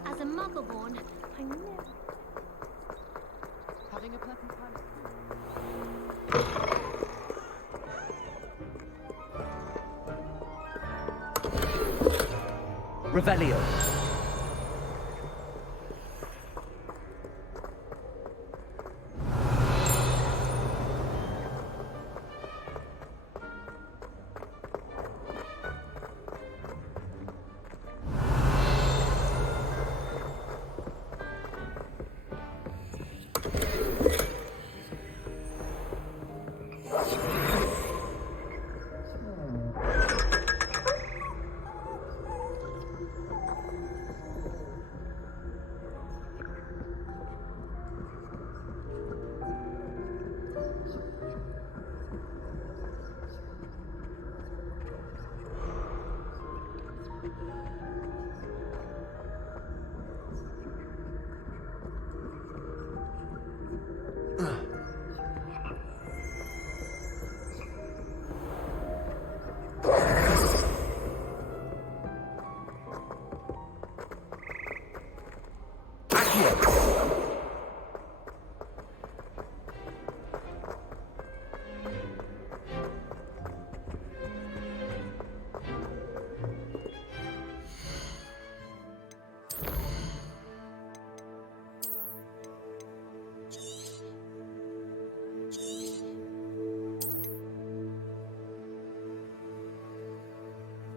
As a Muggleborn, I never... Having a pleasant time. Revelio.